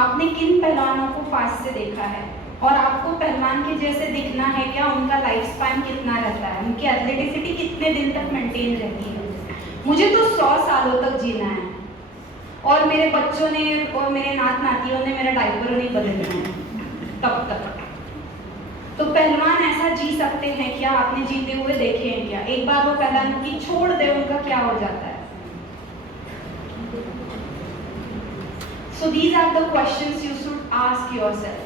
आपने किन पहलवानों को पास से देखा है और आपको पहलवान के जैसे दिखना है क्या? उनका लाइफ स्पैन कितना रहता है, उनकी एथलेटिसिटी कितने दिन तक मेंटेन रहती है? मुझे तो 100 सालों तक जीना है और मेरे बच्चों ने और मेरे नात नातियों ने मेरा डायपर नहीं बदलना है तब तक। तो पहलवान ऐसा जी सकते हैं क्या? आपने जीते हुए देखे हैं क्या? एक बार वो पहलवान की छोड़ दे, उनका क्या हो जाता है? So these are the questions you should ask yourself.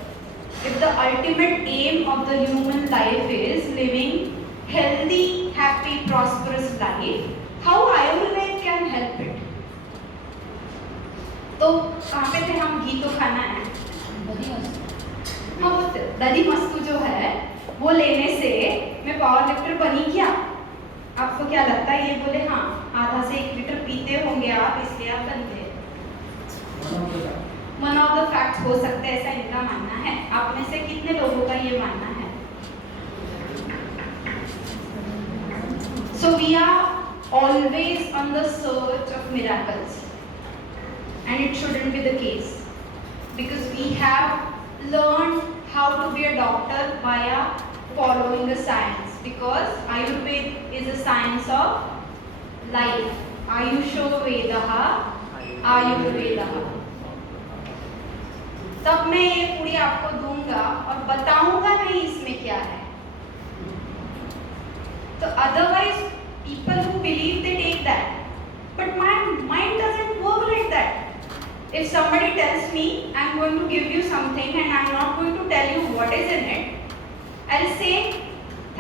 If the ultimate aim of the human life is living healthy, happy, prosperous life, how Ayurveda can help it? तो कहाँ पे थे हम? घी तो खाना है, हाँ वो दही मस्तू जो है वो लेने से मैं पावर लिफ्टर बनी क्या? आपको क्या लगता है? ये बोले हाँ, आधा से 1 लीटर पीते होंगे आप, इसलिए आप बन गए। वन ऑफ द फैक्ट्स हो सकता है, ऐसा इनका मानना है। आप में से कितने लोगों का ये मानना है? So we are always on the search of miracles, and it shouldn't be the case because we have learned how to be a doctor via following a science, because Ayurveda is a science of life. Ayusho Vedaha Ayurvedaha. तब मैं ये पूरी आपको दूंगा और बताऊंगा नहीं इसमें क्या है। तो otherwise people who believe they take that, but my mind doesn't work like that. If somebody tells me I'm going to give you something and I'm not going to tell you what is in it, I'll say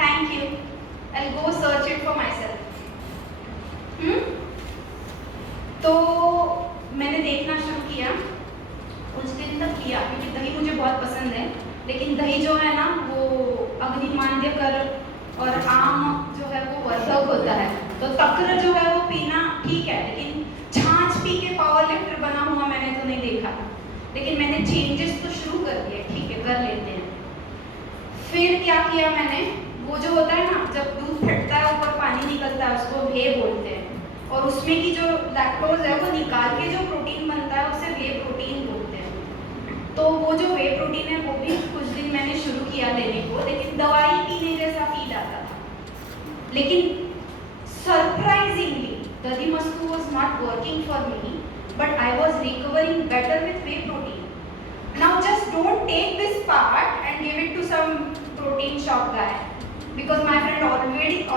thank you, I'll go search it for myself. तो मैंने देखना शुरू किया, कुछ दिन तक किया क्योंकि दही मुझे बहुत पसंद है, लेकिन दही जो है ना वो अग्निमांद्यकर और आम जो है वो वर्धक होता है। तो तक्र जो है वो पीना ठीक है, लेकिन छाछ पी के पावर लिफ्टर बना हुआ मैंने तो नहीं देखा। लेकिन मैंने चेंजेस तो शुरू कर दिए, ठीक है कर लेते हैं। फिर क्या किया मैंने, वो जो होता है ना जब दूध फटता है ऊपर पानी निकलता होता है उसको वे बोलते हैं, और उसमें की जो लैक्टोज है वो निकाल के जो प्रोटीन बनता है उसे वे प्रोटीन बोलते हैं। तो वो जो वे प्रोटीन है वो भी कुछ दिन मैंने शुरू किया लेने को, लेकिन दवाई पीने जैसा फील आता था। लेकिन surprisingly दधिमस्तु was not working for me, but I was recovering better with whey protein. Now just don't take this part and give it to some protein shop guy, because my friend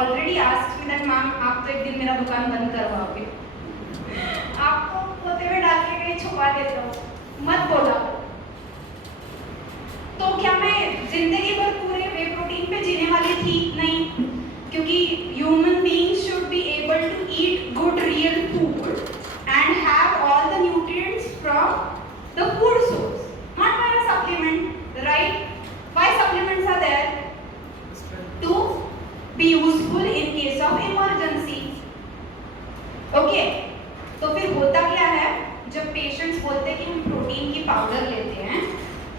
already asked me that ma'am आप तो एक दिन मेरा दुकान बंद करवाओगे, आपको पोते में डाल के कहीं छुपा देता हूँ, मत बोला। तो क्या मैं जिंदगी भर पूरे वे प्रोटीन पे जीने वाली थी? नहीं, क्योंकि human beings should be able to eat good real food and have all the nutrients from the food source, not by a supplement, right? Why supplements are there? To be useful in case of emergency. Okay? तो फिर होता क्या है, जब patients बोलते हैं कि हम प्रोटीन की पाउडर लेते हैं,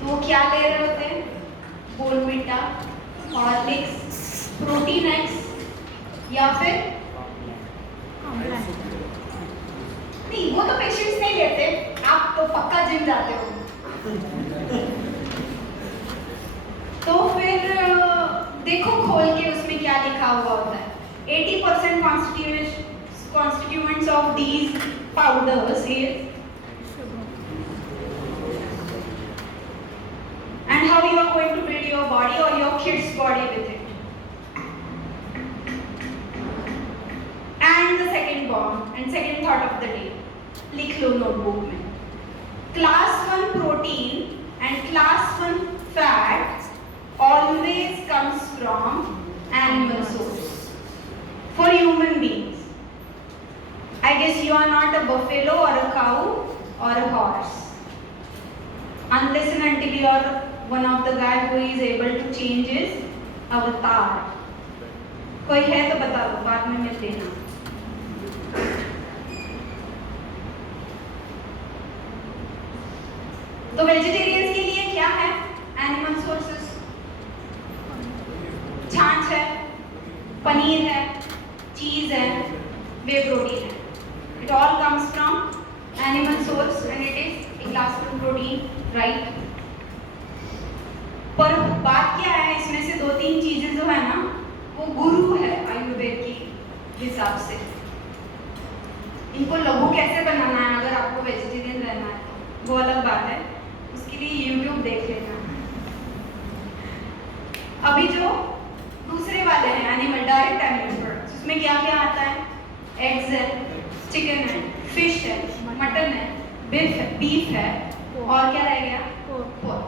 तो वो क्या ले रहे होते हैं? बोर्नविटा, हॉर्लिक्स, प्रोटीन एक्स, या फिर नहीं, वो तो पेशेंट्स नहीं लेते, आप तो पक्का जिम जाते हो। तो फिर देखो खोल के उसमें क्या लिखा हुआ होता है। 80% constituents of these powders is, and how you are going to build your body or your kid's body with it. And the second bomb and second thought of the day, लिख लो नोटबुक में, class 1 protein and class 1 fat always comes from animal source for human beings. I guess you are not a buffalo or a cow or a horse, unless and until you are one of the guy who is able to change his avatar. कोई है तो बता दो, बाद में मिल लेना। तो vegetarians के लिए क्या है? एनिमल सोर्सेस, छाछ है, पनीर है, चीज है, वे प्रोटीन है। It all comes from animal source and it is class 1 protein, right? पर बात क्या है, इसमें से 2-3 चीजें जो है ना, वो गुरु है आयुर्वेद के हिसाब से। इनको लघु कैसे बनाना है, अगर आपको वेजिटेरियन रहना है तो वो अलग बात है, उसके लिए YouTube देख लेना। अभी जो दूसरे वाले हैं एनिमल, डायरेक्ट एनिमल प्रोडक्ट्स, उसमें क्या क्या आता है? एग्स है, चिकन है, फिश है, मटन है, बीफ है, और क्या रह गया? पोर्क।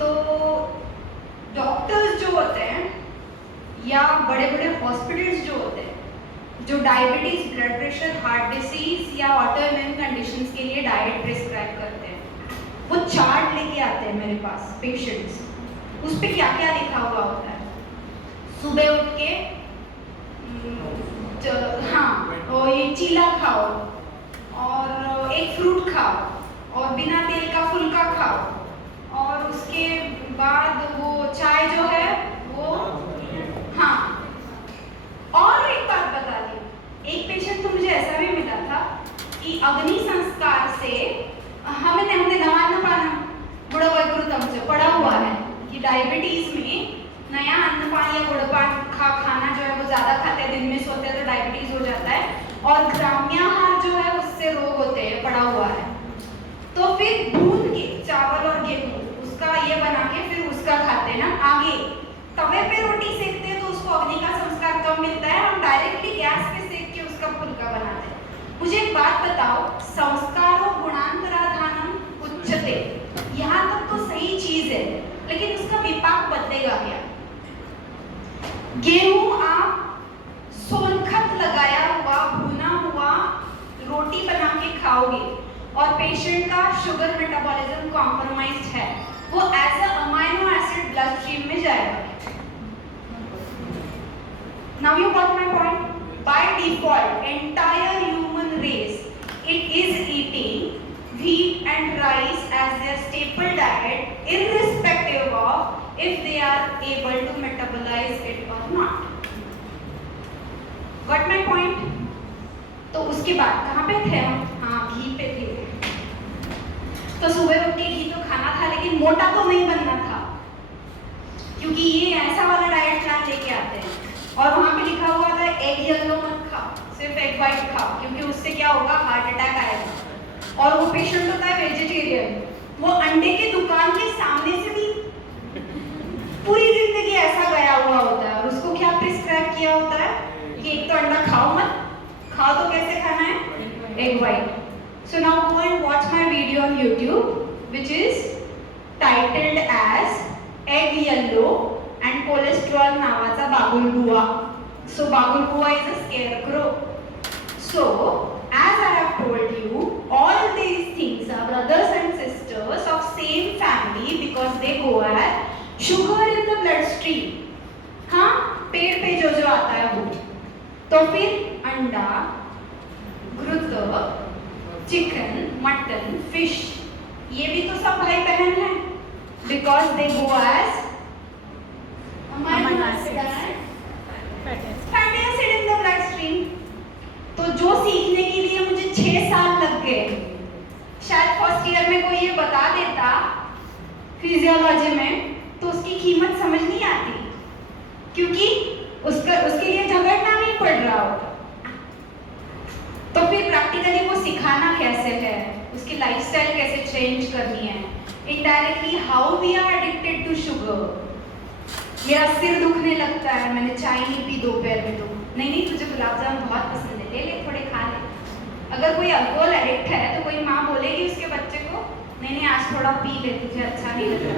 तो डॉक्टर्स जो होते हैं या बड़े बड़े हॉस्पिटल्स जो होते हैं, जो diabetes, blood pressure, heart disease या ऑटोइम्यून कंडीशंस के लिए डाइट प्रिस्क्राइब करते हैं, वो चार्ट लेके आते हैं मेरे पास पेशेंट्स। उस पे क्या क्या लिखा हुआ होता है? सुबह उठ के और ये चीला खाओ, और एक फ्रूट खाओ, और बिना तेल का फुल्का खाओ, और उसके बाद वो चाय जो है वो, हाँ। और एक बात बता दी, एक पेशेंट तो मुझे ऐसा भी मिला था कि अग्नि संस्कार से हमने नवान न पाना गुड़ वैकृतम से पढ़ा हुआ है कि डायबिटीज में नया अन्नपान या गुड़पान खाना जो है वो ज्यादा खाते हैं, दिन में सोते हैं तो डायबिटीज हो जाता है, और ग्राम्याहार जो है उससे रोग होते हैं, पढ़ा हुआ है। तो फिर भून के चावल और गेहूं उसका ये बना के फिर उसका खाते हैं ना। आगे तवे पे रोटी सेकते हैं तो उसको अग्नि का संस्कार कम मिलता है, हम डायरेक्टली गैस पे सेक के उसका फुल्का बनाते हैं। मुझे एक बात बताओ, संस्कारो गुणांतराधानम उच्यते, यहाँ तक तो सही चीज है, लेकिन उसका विपाक बदलेगा क्या? गेहूं आप सोनखत लगाया हुआ भुना हुआ रोटी बना के खाओगे, और पेशेंट का शुगर मेटाबॉलिज्म कॉम्प्रोमाइज्ड है, वो as a amino acid blood stream में जाएगा। Now you got my point. By default, entire human race, it is eating wheat and rice as their staple diet, irrespective of if they are able to metabolize it or not. Got my point? तो उसके बाद कहाँ पे थे हम? हाँ, घी पे थे। तो सुबह उठ के घी तो खाना था, लेकिन मोटा तो नहीं बनना था, क्योंकि ये ऐसा वाला डाइट प्लान लेके आते हैं और वहाँ पे लिखा हुआ था एग येलो मत खाओ, सिर्फ एग वाइट खाओ, क्योंकि उससे क्या होगा, हार्ट अटैक आएगा। और वो पेशेंट होता है वेजिटेरियन, वो अंडे की दुकान के सामने से भी पूरी जिंदगी ऐसा गया हुआ होता है, और उसको क्या प्रिस्क्राइब किया होता है कि एक तो अंडा खाओ मत, खाओ तो कैसे खाना है, egg white. So now go and watch my video on YouTube, which is titled as egg yellow and cholesterol नावाचा बागुलबुवा. So बागुलबुवा is a scarecrow. So as I have told you, all these things are brothers and sisters of same family because they go as sugar in the bloodstream. हाँ, पेड़ पे जो आता है वो. तो फिर अंडा, घृत, चिकन, मटन, फिश, ये भी तो सब भाई बहन हैं, because they go as fatty acid in the blood stream. तो जो सीखने के लिए मुझे 6 साल लग गए, शायद फर्स्ट ईयर में कोई ये बता देता फिजियोलॉजी में, तो उसकी कीमत समझ नहीं आती, क्योंकि उसके लिए झगड़ना नहीं पड़ रहा होता. तो फिर प्रैक्टिकली वो सिखाना कैसे है, उसकी लाइफस्टाइल कैसे चेंज करनी है, indirectly how we are addicted to sugar. मेरा सिर दुखने लगता है, मैंने चाय नहीं पी दोपहर में, तो नहीं तुझे गुलाब जामुन बहुत पसंद है, ले ले थोड़े खा ले. अगर कोई अल्कोहल एडिक्ट है तो कोई माँ बोलेगी उसके बच्चे को, नहीं आज थोड़ा पी ले, तुझे अच्छा नहीं लगता,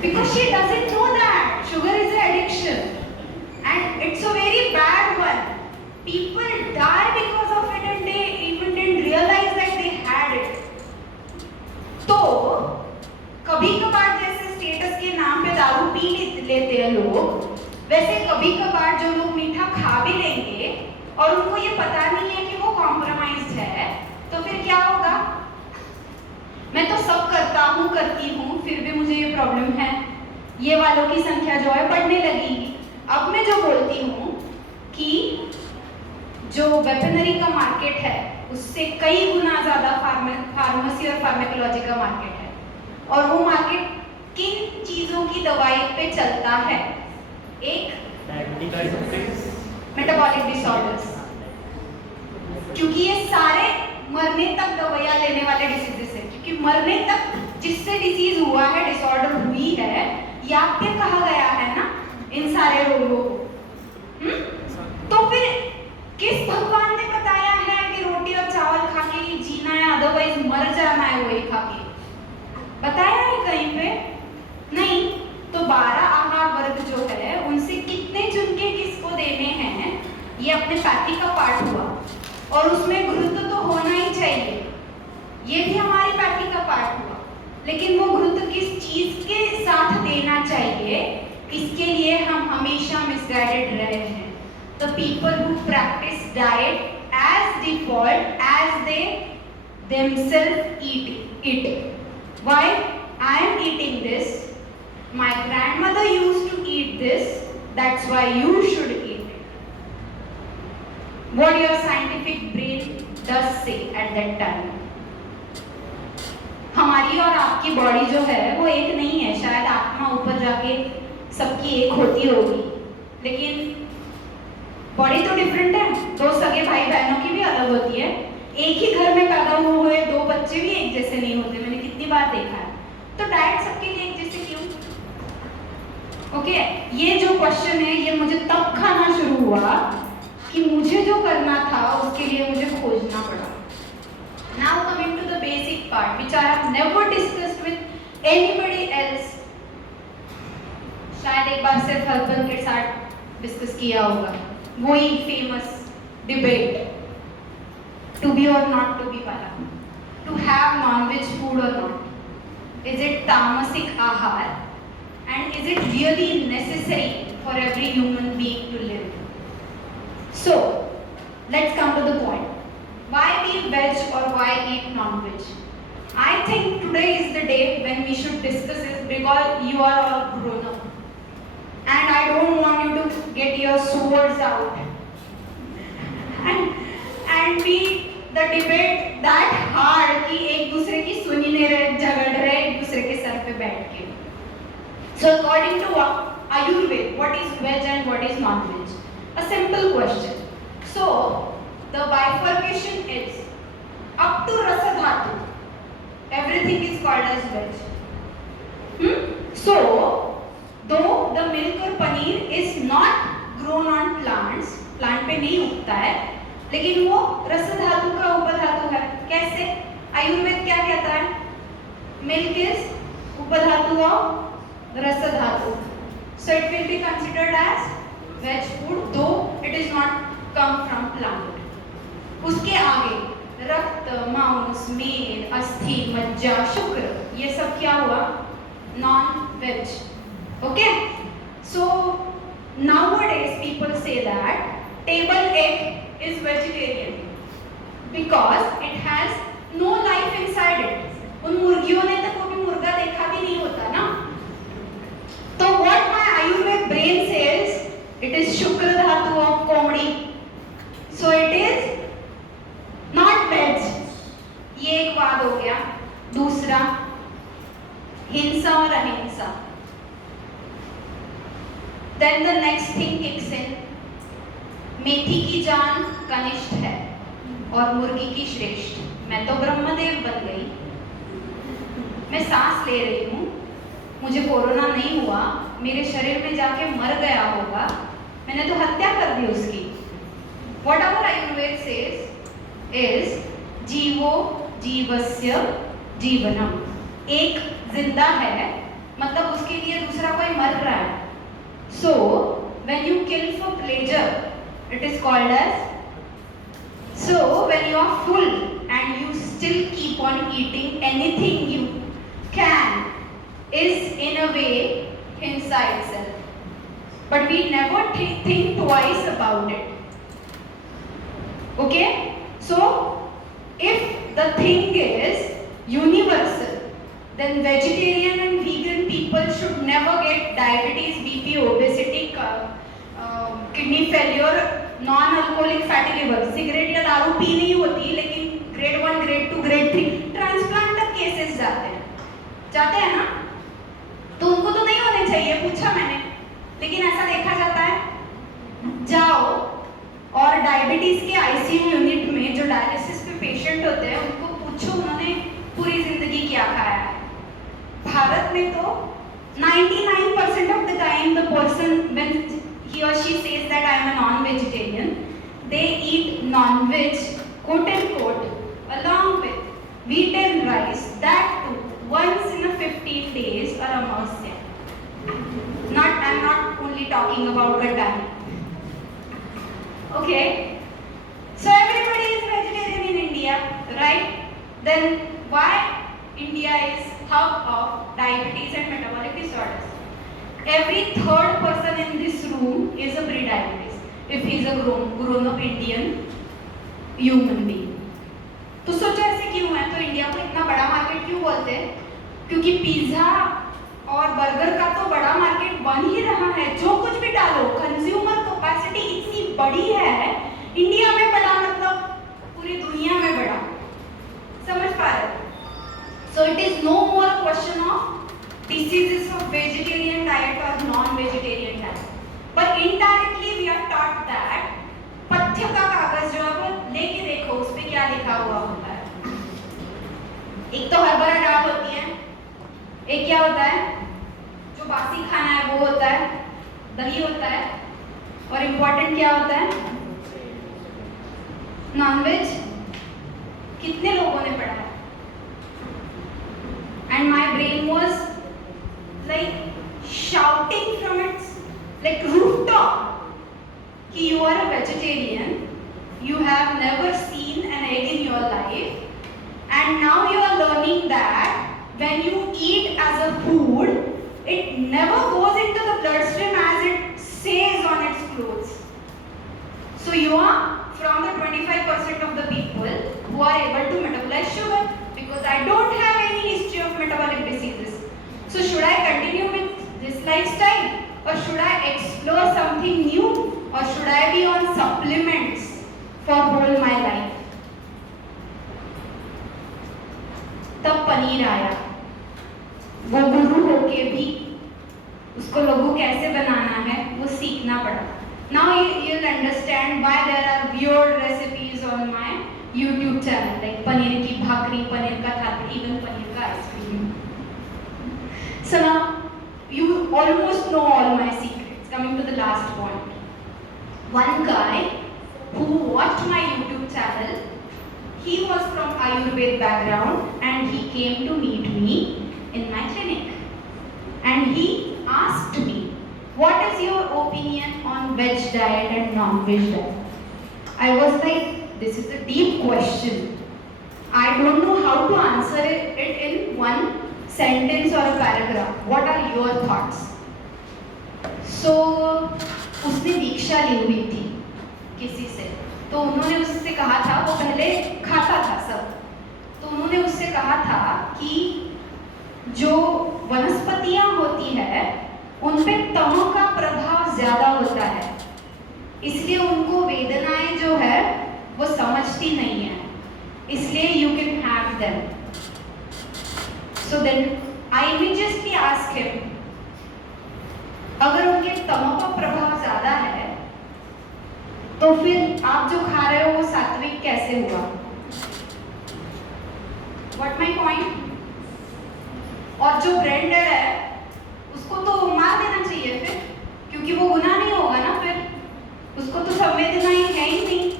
because she doesn't know that sugar is an addiction and it's a very bad one. People die because of it and they even didn't realize that they had it. तो कभी कभार जैसे स्टेटस के नाम पे दारू पी लेते हैं लोग, वैसे कभी कभार जो लोग मीठा खा भी लेंगे और उनको ये पता नहीं है कि वो कॉम्प्रोमाइज्ड है, तो फिर क्या होगा? मैं तो सब करता हूँ, करती हूँ, फिर भी मुझे ये प्रॉब्लम है, ये वालों की संख्या जो है बढ़ने लगेगी. अब मैं जो बोलती हूँ कि जो वेटनरी का मार्केट है उससे कई गुना ज़्यादा फार्मेसी और फार्मेकोलॉजी का मार्केट है, और वो मार्केट किन चीज़ों की दवाई पे चलता है? एक मेटाबॉलिक डिसऑर्डर्स, क्योंकि ये सारे मरने तक दवाइयाँ लेने वाले डिसीजेस है, क्योंकि मरने तक जिससे डिसीज हुआ है, डिसऑर्डर हुई है, याद क्या कहा गया है ना इन सारे रोगों को. तो फिर किस भगवान ने बताया है कि रोटी और चावल खा के ही जीना है, अदरवाइज मर जाना है वही खा के? बताया है कहीं पे? नहीं. तो 12 आहार वर्ग जो है उनसे कितने चुन के किसको देने हैं, ये अपने पैथी का पार्ट हुआ, और उसमें घृत तो होना ही चाहिए, ये भी हमारी पैथी का पार्ट हुआ, लेकिन वो घृत किस चीज के साथ देना चाहिए, इसके लिए हम हमेशा मिसगाइडेड रहे हैं. The people who practice diet as default as they themselves eat it. Why I am eating this? My grandmother used to eat this. That's why you should eat it. What your scientific brain does say at that time. हमारी और आपकी body जो है वो एक नहीं है. शायद आत्मा ऊपर जाके सबकी एक होती होगी, लेकिन बॉडी तो डिफरेंट है. 2 सगे भाई बहनों की भी अलग होती है. एक ही घर में पैदा हुए 2 बच्चे भी एक जैसे नहीं होते, मैंने कितनी बार देखा है. तो डाइट सबके लिए एक जैसे क्यों? ओके, ये जो क्वेश्चन है ये मुझे तब खाना शुरू हुआ कि मुझे जो करना था उसके लिए मुझे खोजना पड़ा. Now coming to the basic part which I have never discussed with anybody else. शायद एक बार सिर्फ हर्बल के साथ डिस्कस किया होगा, वही फेमस डिबेट, टू बी और नॉट टू बी वाला, टू हैव नॉन-वेज फूड और not. Is it tamasic aahar and is it really necessary for every human being to live? So let's come to the point. Why be veg or why eat non-veg? I think today is the day when we should discuss this because you are all grown up. And I don't want you to get your swords out and we the debate that hard कि एक दूसरे की सुन ही नहीं रहे, झगड़ रहे एक दूसरे के सर पे बैठ के. So according to Ayurveda, what is veg and what is non-veg? A simple question. So the bifurcation is up to rasa dhatu. Everything is called as veg. So though the milk or paneer is not grown on plants, plant पे नहीं उगता है, लेकिन वो रस धातु का उपधातु है. कैसे? आयुर्वेद क्या कहता है? मिल्क इज उपधातु ऑफ रस धातु. So it will be considered as veg food, though it is not come from plant. उसके आगे रक्त, मांस, मेद, अस्थि, मज्जा, शुक्र, ये सब क्या हुआ? Non-veg. Okay? So nowadays people say that table egg is vegetarian because it has no life inside it. उन मुर्गियों ने तो कभी मुर्गा देखा भी नहीं होता ना. तो what my Ayurveda brain says, it is shukra dhatu of कोमड़ी. So it is not veg. ये एक बात हो गया. दूसरा, हिंसा और अहिंसा. Then the next thing kicks in. मेथी की जान कनिष्ठ है और मुर्गी की श्रेष्ठ. मैं तो ब्रह्मदेव बन गई. मैं सांस ले रही हूँ, मुझे कोरोना नहीं हुआ, मेरे शरीर में जाके मर गया होगा, मैंने तो हत्या कर दी उसकी. Whatever Ayurveda says is जीवो जीवस्य जीवनम. एक जिंदा है मतलब उसके लिए दूसरा कोई मर रहा है. So when you kill for pleasure, it is called as. So when you are full and you still keep on eating anything you can, is in a way hinsa itself. But we never think twice about it. Okay? So if the thing is universal, then vegetarian and vegan people should never get diabetes, BP, obesity, kidney failure, non-alcoholic fatty liver. Cigarette या दारू P नहीं होती, लेकिन grade 1, grade 2, grade 3 transplant तक cases जाते हैं ना. तो उनको तो नहीं होने चाहिए, पूछा मैंने, लेकिन ऐसा देखा जाता है. जाओ और डायबिटीज के आईसीयू यूनिट में जो डायलिसिस पे पेशेंट होते हैं उनको पूछो उन्होंने पूरी जिंदगी क्या खाया है. भारत में तो 99% of the time the person, when he or she says that I am a non-vegetarian, they eat non-veg, quote unquote, along with wheat and rice, that too once in a 15 days or a month. I'm not only talking about Gadani. Okay, so everybody is vegetarian in India, right? Then why India is hub of diabetes and metabolic disorders? Every third person in this room is a pre-diabetes if he is a grown up Indian human being. तो सोचो ऐसे क्यों है? तो India को इतना बड़ा market क्यों बोलते हैं? क्योंकि पिज्जा और बर्गर का तो बड़ा मार्केट बन ही रहा है. जो कुछ भी डालो, कंज्यूमर कैपेसिटी इतनी बड़ी है. इंडिया में बड़ा मतलब पूरी दुनिया में बड़ा. समझ पा रहे? So it is no more a question of diseases of vegetarian diet or non-vegetarian diet. But indirectly we are taught that पथ्य का कागज जो आप लेके देखो उस पे क्या लिखा हुआ होता है. एक तो हरभरा दाल होती है, एक क्या होता है जो बासी खाना है वो होता है, दही होता है, और इम्पोर्टेंट क्या होता है? नॉनवेज. कितने लोगों ने पढ़ा है? And my brain was like shouting from its like rooftop कि you are a vegetarian, you have never seen an egg in your life, and now you are learning that when you eat as a food, it never goes into the bloodstream as it says on its clothes. So you are from the 25% of the people who are able to metabolize sugar, because I don't have any history of metabolic diseases. So should I continue with this lifestyle, or should I explore something new, or should I be on supplements for whole my life. तब पनीर आया, वो गुरु होके भी उसको लघु कैसे बनाना है वो सीखना पड़ा. Now you'll understand why there are weird recipes on my YouTube channel, like paneer की भाकरी, पनीर का थाली, even पनीर का ice cream. So now you almost know all my secrets. Coming to the last point. One guy who watched my YouTube channel, he was from Ayurveda background and he came to meet me in my clinic. And he asked me, what is your opinion on veg diet and non-veg diet? I was like, this is a deep question. I don't know how to answer it in one sentence or a paragraph. What are your thoughts? So, उसने दीक्षा ली हुई थी किसी से, तो उन्होंने उससे कहा था, वो पहले खाता था सब, तो उन्होंने उससे कहा था कि जो वनस्पतियां होती है उन पे तमो का प्रभाव ज्यादा होता है, इसलिए उनको वेदनाएं जो है वो समझती नहीं है, इसलिए you can have them. So then I immediately asked him, अगर उनके तमो का प्रभाव ज्यादा है तो फिर आप जो खा रहे हो वो सात्विक कैसे हुआ? What my point? और जो ब्रेंडर है उसको तो मार देना चाहिए फिर, क्योंकि वो गुनाह नहीं होगा ना, फिर उसको तो संवेदना ही है ही नहीं,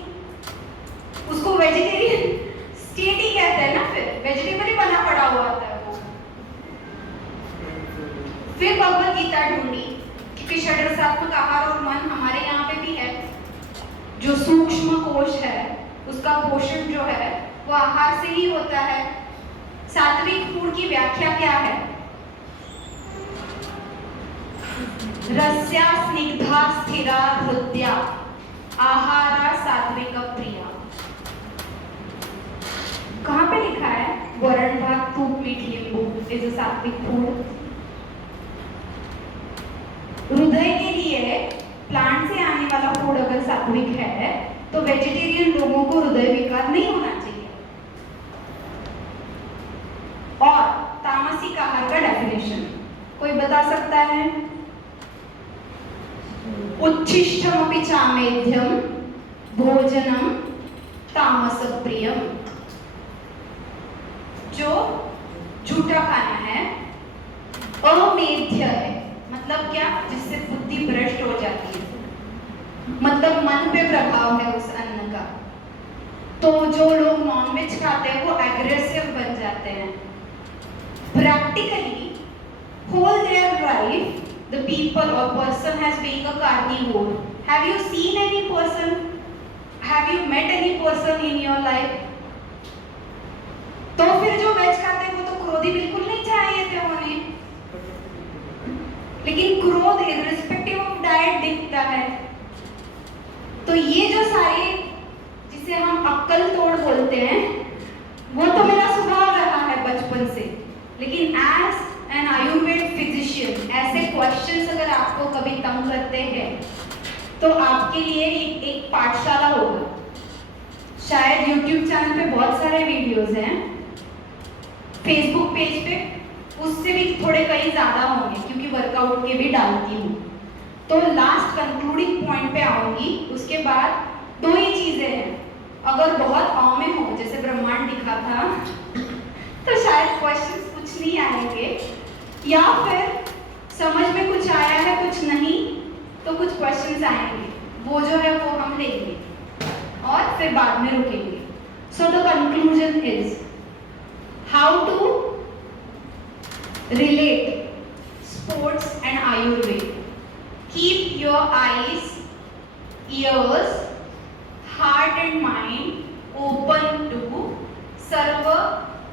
उसको वेजिटेरियन स्टेट ही कहते हैं ना, फिर वेजिटेबल ही बना पड़ा हुआ होता है वो. फिर भगवत गीता ढूंढी, क्योंकि षड्रसात्मक आहार और मन हमारे यहाँ पे भी है. जो सूक्ष्म कोश है उसका पोषण जो है वो आहार से ही होता है. सात्विक फूड की व्याख्या क्या है? रस्या स्निग्धा स्थिरा हृदया आहारा सात्विक प्रिया. कहाँ पे लिखा है? वरण भात थूक मीठ नींबू इज अ सात्विक फूड. हृदय के लिए प्लांट से आने वाला फूड अगर सात्विक है तो वेजिटेरियन लोगों को हृदय विकार नहीं होना चाहिए. और तामसिक आहार का डेफिनेशन कोई बता सकता है? उच्छिष्टमपि चामेध्यम भोजनम तामस प्रियम. जो झूठा खाना है, अमेध्य है, मतलब क्या? जिससे बुद्धि भ्रष्ट हो जाती है, मतलब मन पे प्रभाव है उस अन्न का. तो जो लोग नॉनवेज खाते हैं वो एग्रेसिव बन जाते हैं. Practically, whole their life, the people or person has been a carnivore. Have you seen any person? Have you met any person in your life? तो फिर जो वेज खाते हैं वो तो क्रोधी बिल्कुल नहीं चाहिए थे उन्हें, लेकिन क्रोध इररिस्पेक्टिव ऑफ डाइट दिखता है. तो ये जो सारे जिसे हम अक्कल तोड़ बोलते हैं वो तो मेरा स्वभाव रहा है बचपन से. लेकिन एज एन आयुर्वेद फिजिशियन ऐसे क्वेश्चंस अगर आपको कभी तंग करते हैं तो आपके लिए एक पाठशाला होगा. शायद YouTube चैनल पे बहुत सारे वीडियोस हैं, फेसबुक पेज पे उससे भी थोड़े कहीं ज़्यादा होंगे क्योंकि वर्कआउट के भी डालती हूँ. तो लास्ट कंक्लूडिंग पॉइंट पे आऊँगी. उसके बाद दो ही चीज़ें हैं, अगर बहुत अवमे हो जैसे ब्रह्मांड दिखा था तो शायद क्वेश्चंस कुछ नहीं आएंगे, या फिर समझ में कुछ आया है कुछ नहीं तो कुछ क्वेश्चंस आएंगे, वो जो है वो हम लेंगे और फिर बाद में रुकेंगे. So the conclusion is how to relate sports and Ayurveda. Keep your eyes, ears, heart and mind open to Sarva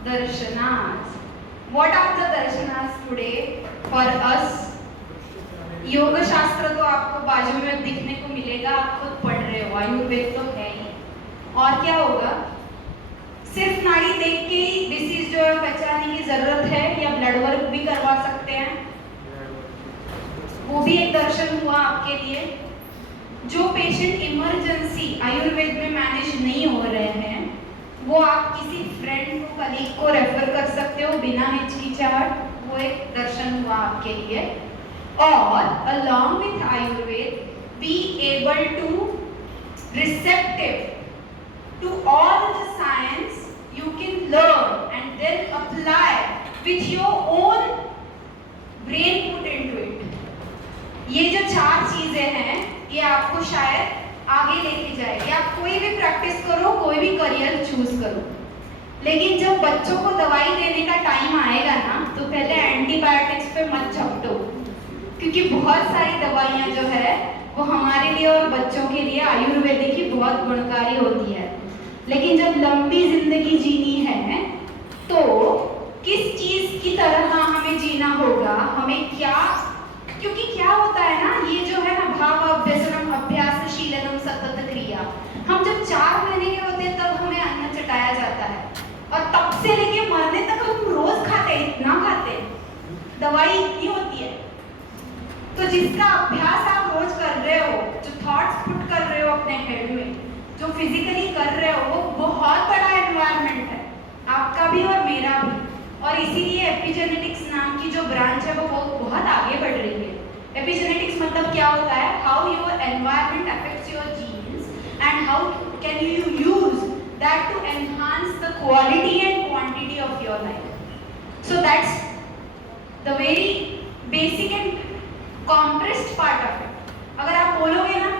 Darshanas. What are the darshanas today for us? योग शास्त्र तो आपको बाजू में दिखने को मिलेगा, आप खुद पढ़ रहे हो. आयुर्वेद तो है ही. और क्या होगा? सिर्फ नाड़ी देख के ही डिसीज जो है पहचानने की जरूरत है, या ब्लड वर्क भी करवा सकते हैं, वो भी एक दर्शन हुआ आपके लिए. जो पेशेंट इमरजेंसी आयुर्वेद में मैनेज नहीं हो रहे हैं, वो आप किसी फ्रेंड को, कलीग को रेफर कर सकते हो बिना हिचकिचाहट। वो एक दर्शन हुआ आपके लिए। और along with Ayurved, be able to receptive to all the science you can learn and then apply with your own brain put into it. ये जो 4 चीजें हैं, ये आपको शायद आगे लेके जाएगी। आप कोई भी प्रैक्टिस करो, कोई भी करियर चूज करो, लेकिन जब बच्चों को दवाई देने का टाइम आएगा ना, तो पहले एंटीबायोटिक्स पे मत झपटो, क्योंकि बहुत सारी दवाइयाँ जो है वो हमारे लिए और बच्चों के लिए आयुर्वेदिक ही बहुत गुणकारी होती है। लेकिन जब लंबी जिंदगी जीनी है, तो किस चीज की तरह हमें जीना होगा, हमें क्या, क्योंकि क्या होता है ना, ये जो है ना भाव अभ्यसनम अभ्यास शीलनम सतत क्रिया, हम जब 4 महीने के होते हैं तब हमें अन्न चटाया जाता है, और तब से लेके मरने तक हम रोज खाते हैं, इतना खाते हैं, दवाई इतनी होती है। तो जिसका अभ्यास आप रोज कर रहे हो, जो थॉट्स पुट कर रहे हो अपने हेड में, जो फिजिकली कर रहे हो, वो बहुत बड़ा एनवायरनमेंट है, आपका भी और मेरा भी। और इसीलिए एपिजेनेटिक्स नाम की जो ब्रांच है वो बहुत आगे बढ़ रही है। एपिजेनेटिक्स मतलब क्या होता है, how your environment affects your genes and how can you use that to enhance the quality and quantity of your life. So that's the very basic and compressed part of it. अगर आप बोलोगे ना,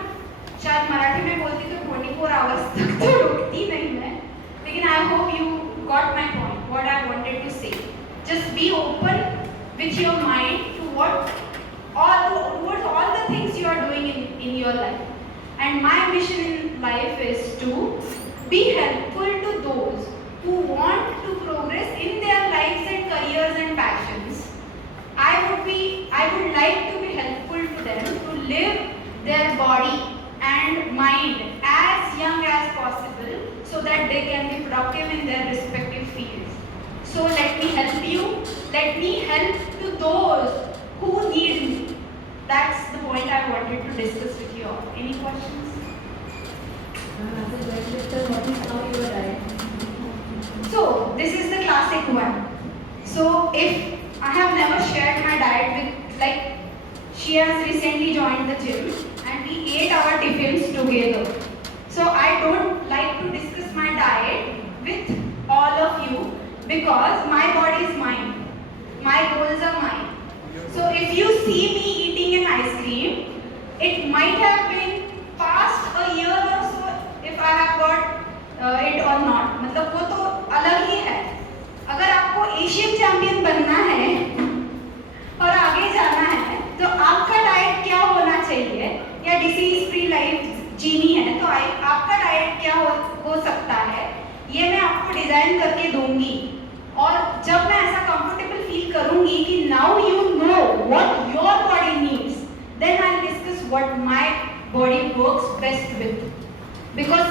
शायद मराठी में बोलती तो 24 hours तक तो रुकती नहीं मैं, लेकिन I hope you got my point, what I wanted to say. Just be open with your mind to towards all the things you are doing in your life. And my mission in life is to be helpful to those who want to progress in their lives and careers and passions. I would like to be helpful to them to live their body and mind as young as possible, so that they can be productive in their respective fields. So let me help you, let me help to those who need me. That's the point I wanted to discuss with you all. Any questions? As a weightlifter, what is now your diet? So this is the classic one. So if I have never shared my diet with, like, she has recently joined the gym and we ate our tiffins together. So I don't like to discuss my diet with all of you, because my body is mine, my goals are mine. So if you see me eating an ice cream, it might have been past a year or so if I have got it or not. मतलब वो तो अलग ही है। अगर आपको Asian champion बनना है और आगे जाना है, तो आपका डाइट क्या होना चाहिए, या डिसीज फ्री लाइफ जीनी है तो आपका डाइट क्या हो सकता है, ये मैं आपको डिजाइन करके दूंगी। और जब मैं ऐसा कंफर्टेबल फील करूंगी कि now you know what your body needs, then I will discuss what my body works best with, because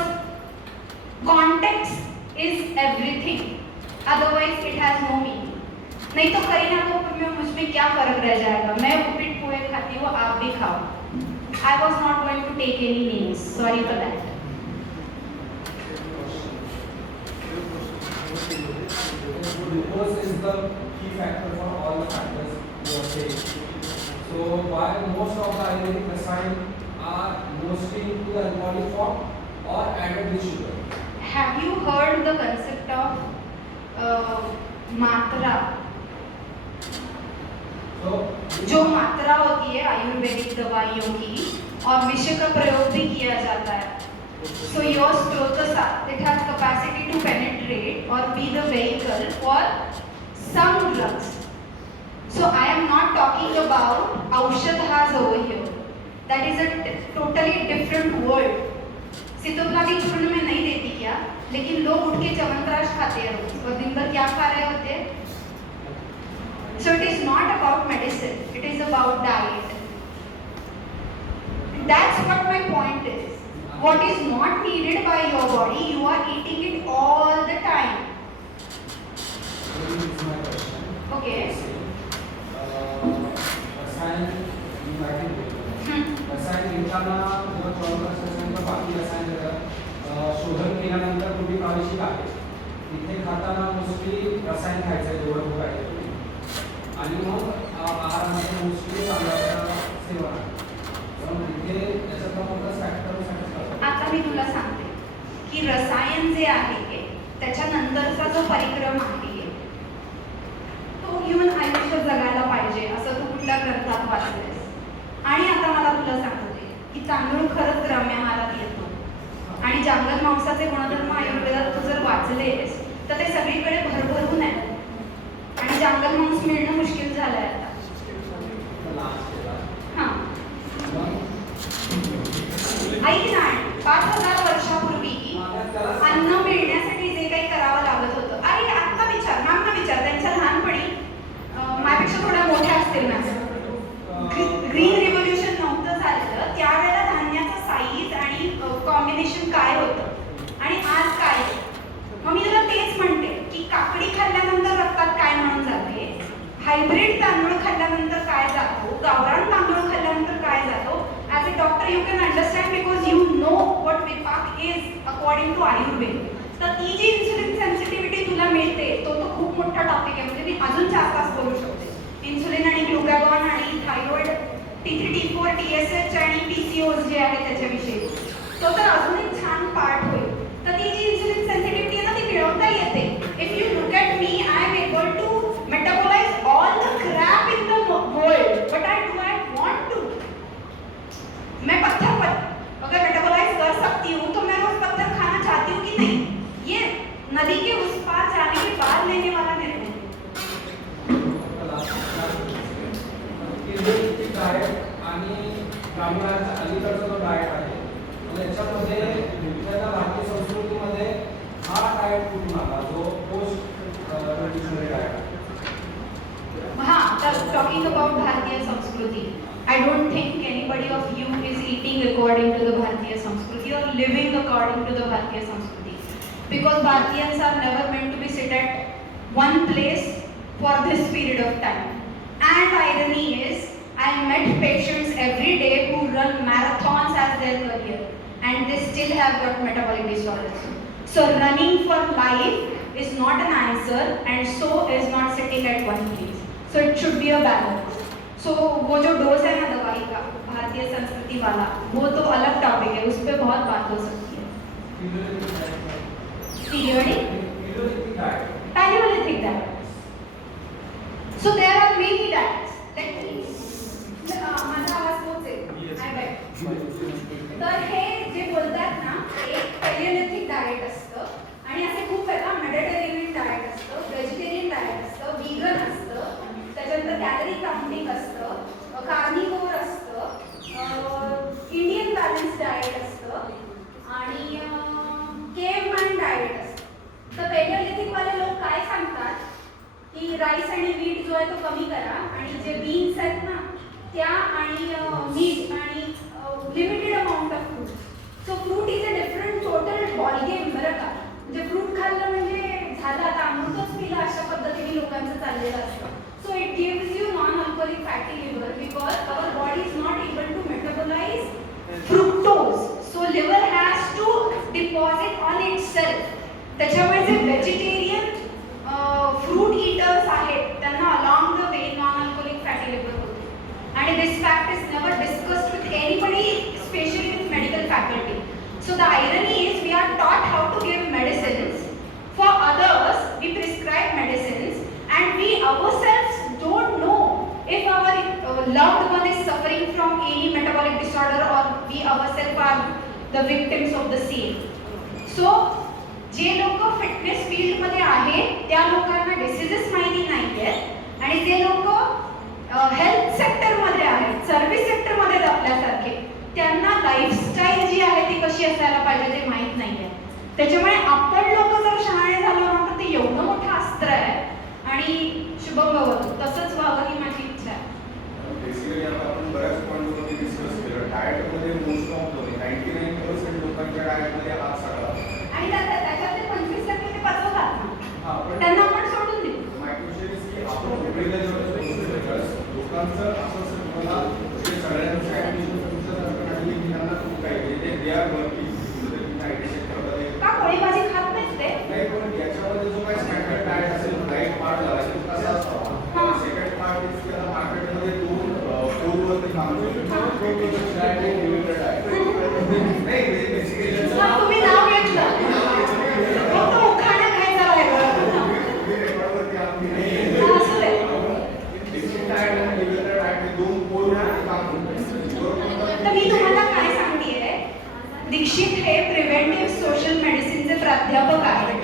context is everything, otherwise it has no meaning. नहीं तो करीना कपूर में मुझ में क्या फर्क रह जाएगा, मैं उपीट पोहे खाती हूँ, आप भी खाओ। I was not going to take any names, sorry for that. Glucose is the key factor for all the factors you are saying. So why most of the Ayurvedic medicine are mostly into the alcoholic form or added with sugar? Have you heard the concept of मात्रा? So जो मात्रा होती है आयुर्वेदिक दवाइयों की, और विष का प्रयोग भी किया जाता है। So your strotasa, it has capacity to penetrate or be the vehicle for some drugs. So I am not talking about औषधas over here. That is a totally different world. सितोप्लाटी चूर्ण में नहीं देती क्या, लेकिन लोग उठ के च्यवनप्राश खाते हैं रोज, और दिन भर क्या खा रहे होते हैं? So it is not about medicine, it is about diet. That's what my point is. What is not needed by your body, you are eating it all the time. this is my question. Okay. Medicine united with medicine शिकताना जेव्हा 12 क्लासेसनंतर बाकी रसायन शोधन केल्यानंतर कुठली प्रादेशिक आहे तिथे खाताना मोस्टली रसायन खायचं आहे जेवढं भूक आहे तेवढी. आणि मग आहारामध्ये मोस्टली तांदळाचं सेवन आहे. पण तिथे त्याच्यातला मोठा फॅक्टर आता मी तुला सांगते की रसायन जे आहे त्याच्यानंतरचा जो परिक्रम आहे तो घेऊन आयुष्य जगायला पाहिजे असं तू कुठल्या ग्रंथात वाचलेस. आणि आता मला तुला सांगते की तांदूळ खरंच ग्राम्य आहारात येतो आणि जंगल मांसाचे गुणधर्म आयुर्वेदात तू जर वाचलेस तर ते सगळीकडे भरभरून आहे आणि जंगल मांस मिळणं मुश्किल झालंय आता. हां ऐक ना, 5000 वर्षापूर्वी अन्न मिळण्यासाठी जे काही करावं लागत होतं. अरे आत्ता विचार, मॅमना विचार, त्यांच्या लहानपणी माझ्यापेक्षा थोड्या मोठ्या असतील ना. ग्रीन रिव्होल्युशन नव्हतं झालेलं त्यावेळेला धान्याचं साईज आणि कॉम्बिनेशन काय होतं आणि आज काय. मग मी तुला तेच म्हणते की काकडी खाल्ल्यानंतर रक्तात काय म्हणून जाते, हायब्रिड तांदूळ खाल्ल्यानंतर काय जातो, गावरान तांदूळ खाल्ल्यानंतर काय जातो. As a doctor you can understand because you know what vipaka is according to Ayurveda. तर ती जी इन्सुलिन सेन्सिटिव्हिटी तुला मिळते तो खूप मोठा टॉपिक आहे. म्हणजे मी अजून 4 तास बोलू शकते. इन्सुलिन आणि ग्लुकॅगॉन आणि थायरॉइड T3 T4 TSH आणि PCOS जे आहे त्याच्याविषयी तो तर अजून एक छान पार्ट होईल. तर ती जी इन्सुलिन सेन्सिटिव्हिटी आहे ना ती मिळवता येते. If you look at me I am able to metabolize all the crap in the world but I want to. मैं पत्थर अगर मेटाबोलाइज कर सकती हूँ तो मैं रोज पत्थर खाना चाहती हूँ कि नहीं. ये नदी के उस पार जाने के बाद लेने वाला निर्णय है. डाएट आणि ग्रामीणाच्या अलीकडचा जो डाएट आहे याच्यामध्ये आपल्याला भारतीय संस्कृतीमध्ये हा डाएट कुठून आला जो पोस्ट ट्रेडिशनल डाएट आहे. हाँ, talking about भारतीय संस्कृति, I don't think anybody of you is eating according to the Bharatiya Samskriti or living according to the Bharatiya Samskriti, because Bharatiyans are never meant to be sit at one place for this period of time. And irony is, I met patients every day who run marathons as their career, and they still have got metabolic disorders. So running for life is not an answer, and so is not sitting at one place. So it should be a balance. So वो जो dose है ना दवाई का भारतीय संस्कृति वाला वो तो अलग टॉपिक है, उस पर बहुत बात हो सकती है. Paleolithic diet. So there are many diets. माझा आवाज पोहोचेल. I bet. तर हे जे बोलतात ना एक पॅलिओलिथिक डाएट असतं आणि असे खूप आहेत. मेडिटेरेनियन डाएट असतं, व्हेजिटेरियन डाएट असतं, व्हीगन असतं, त्याच्यानंतर कॅलरी काउंटिंग असतं, कार्निव्होर असतं, इंडियन बॅलन्स डाएट असतं आणि केवमॅन डाएट असतं. तर पॅलिओलिथिक वाले लोक काय सांगतात की राईस आणि वीट जो आहे तो कमी करा आणि जे बीन्स आहेत ना त्या आणि मीट आणि limited amount of fruit. So fruit is a different total ball game बरं का. म्हणजे फ्रूट खाल्लं म्हणजे झालं आता अमृतच पिलं अशा पद्धतीने लोकांचं चाललेलं असतं. So it gives you non-alcoholic fatty liver because our body is not able to metabolize fructose. So liver has to deposit on itself. त्याच्यामुळे जे vegetarian fruit eaters आहेत त्यांना along the way non-alcoholic fatty liver होते. And this fact is never discussed with anybody, especially with medical faculty. So the irony is we are taught how to give medicines. For others, we prescribe medicines and we ourselves don't know if our loved one is suffering from any metabolic disorder or we ourselves are the victims of the same. So जे लोक fitness field मध्ये आहेत त्या लोकांना diseases माहिती नाहीयेत आणि जे लोक health sector मध्ये आहेत, सर्व्हिस सेक्टर मध्ये आपल्यासारखे त्यांना लाईफस्टाईल जी आहे ती कशी असायला पाहिजे ते माहित नाहीये. त्याच्यामुळे आपण लोक जर शहाणे झालो ना तर ते एवढं मोठं अस्त्र आहे आणि शुभम भवतु तसंच व्हावं ही माझी इच्छा आहे. बेसिकली आता आपण बऱ्याच पॉईंटवरती डिस्कस केलं. डाएटमध्ये मोस्ट ऑफ 99% लोकांच्या डाएटमध्ये हात सगळा आणि त्याच्यातले 25% ते पचवतात ना त्यांना आपण सोडून देऊ. माय क्वेश्चन इज की आपण उघडीला जेव्हा लोकांचं असं तुम्हाला सगळ्यांचं ॲडमिशन तुमचं दीक्षित हे प्रिव्हेंटिव्ह सोशल मेडिसिनचे प्राध्यापक आहेत.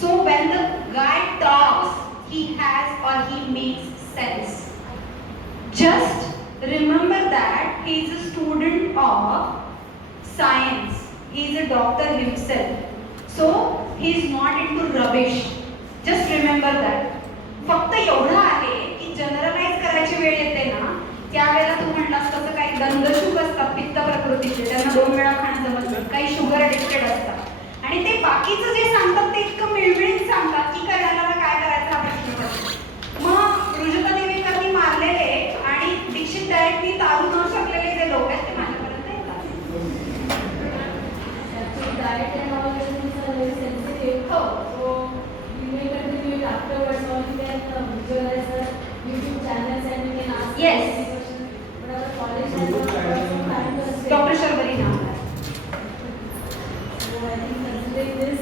So when the guy talks he has or he makes sense. Just remember that he is a student of science. He is a doctor himself. So he is not into rubbish. Just remember that. फक्त एवढं आहे की generalise करायची वेळ येते ना, त्यावेळेला तू म्हणलास तसं काही दंदशुक असतात पित्त प्रकृतीचे, त्यांना 2 वेळा खाणं जमत नाही, काही शुगर ॲडिक्टेड असतात आणि ते बाकीचं जे सांगतात ते इतकं मिळमिळीत सांगतात की करायला काय करायचा हा प्रश्न पडतो. मग रुजुता देवेकरनी मारलेले आणि दीक्षित डायरेक्टली तारू न शकलेले जे लोक आहेत ते माझ्यापर्यंत येतात. Diet and all these things are very sensitive. So we may continue it afterwards, or we can visualize the YouTube channels and we can ask Yes. questions. But our college has some time to spend. Doctor Sharvari नाम है. So I think considering this,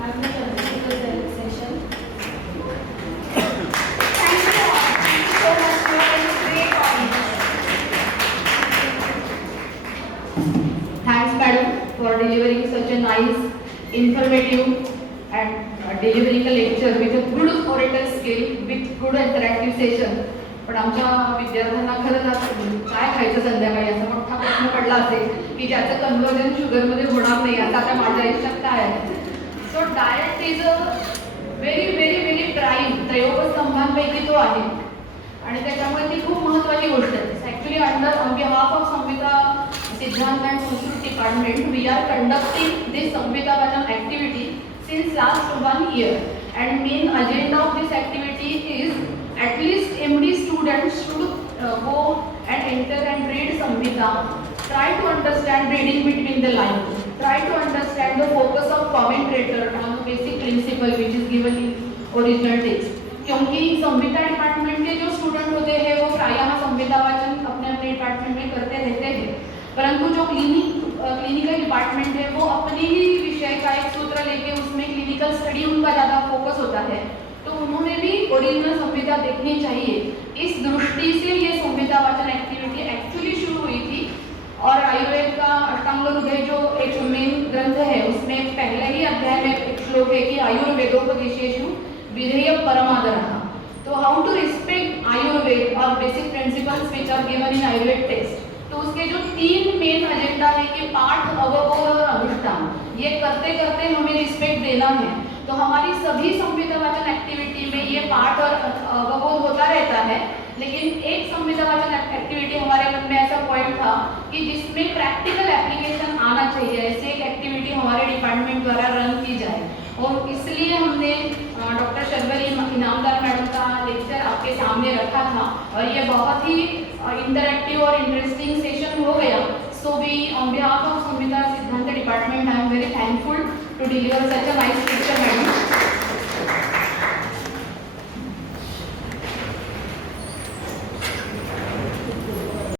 I'm going to continue the session. Thank you all. Thank you so much. You are a great audience. Thanks, madam, for delivering such a nice, informative, and delivering a lecture with a good orator skill, with good interactive session. पण आमच्या विद्यार्थ्यांना खरंच आज काय खायचं संध्याकाळी असा मोठा प्रश्न पडला असेल की ज्याचं कन्वर्जन शुगरमध्ये होणार नाही आता त्या माझ्या आयुष्यात काय आहे. So diet is a very very very prime त्रयोगस्तंभांपैकी तो आहे आणि त्याच्यामुळे ती खूप महत्त्वाची गोष्ट आहे. Actually under on behalf of Samhita Siddhanta and Sanskrit department we are conducting this Samhita वाचन activity since last 1 year, and main agenda of this activity is at least MD students should go and enter and read Samhita, try to understand reading between the lines, try to understand the focus of commentator on the basic principle which is given in original text. क्योंकि संहिता department के जो student होते हैं वो प्रायः संहिता वाचन अपने अपने डिपार्टमेंट में करते रहते हैं, परंतु जो क्लिनिकल डिपार्टमेंट है वो अपने ही विषय का एक सूत्र लेके उसमें क्लिनिकल स्टडी उनका ज़्यादा फोकस होता है, तो उन्होंने भी ओरिजिनल संहिता देखनी चाहिए. इस दृष्टि से ये संहिता वाचन एक्टिविटी एक्चुअली शुरू हुई थी और आयुर्वेद का अष्टांग हृदय जो एक मेन ग्रंथ है उसमें पहले ही अध्याय में एक श्लोक है कि आयुर्वेदोपदेशेषु विधेय परमादरः. तो हाउ टू रिस्पेक्ट आयुर्वेद और basic principles which are given in Ayurveda text. तो उसके जो 3 मेन एजेंडा है कि पाठ, अवबोध और अनुष्ठान, ये करते करते हमें रिस्पेक्ट देना है. तो हमारी सभी संहिता वाचन एक्टिविटी में ये पाठ और अवबोध होता रहता है, लेकिन एक संहिता वाचन एक्टिविटी हमारे मन में ऐसा पॉइंट था कि जिसमें प्रैक्टिकल एप्लीकेशन आना चाहिए, ऐसी एक एक्टिविटी हमारे डिपार्टमेंट द्वारा रन की जाए. और इसलिए हमने डॉक्टर शर्वरी इनामदार मैडम का लेक्चर आपके सामने रखा था और ये बहुत ही इंटरैक्टिव और इंटरेस्टिंग सेशन हो गया. So we on behalf of Samhita Siddhanta department I am very thankful to deliver such a nice lecture madam.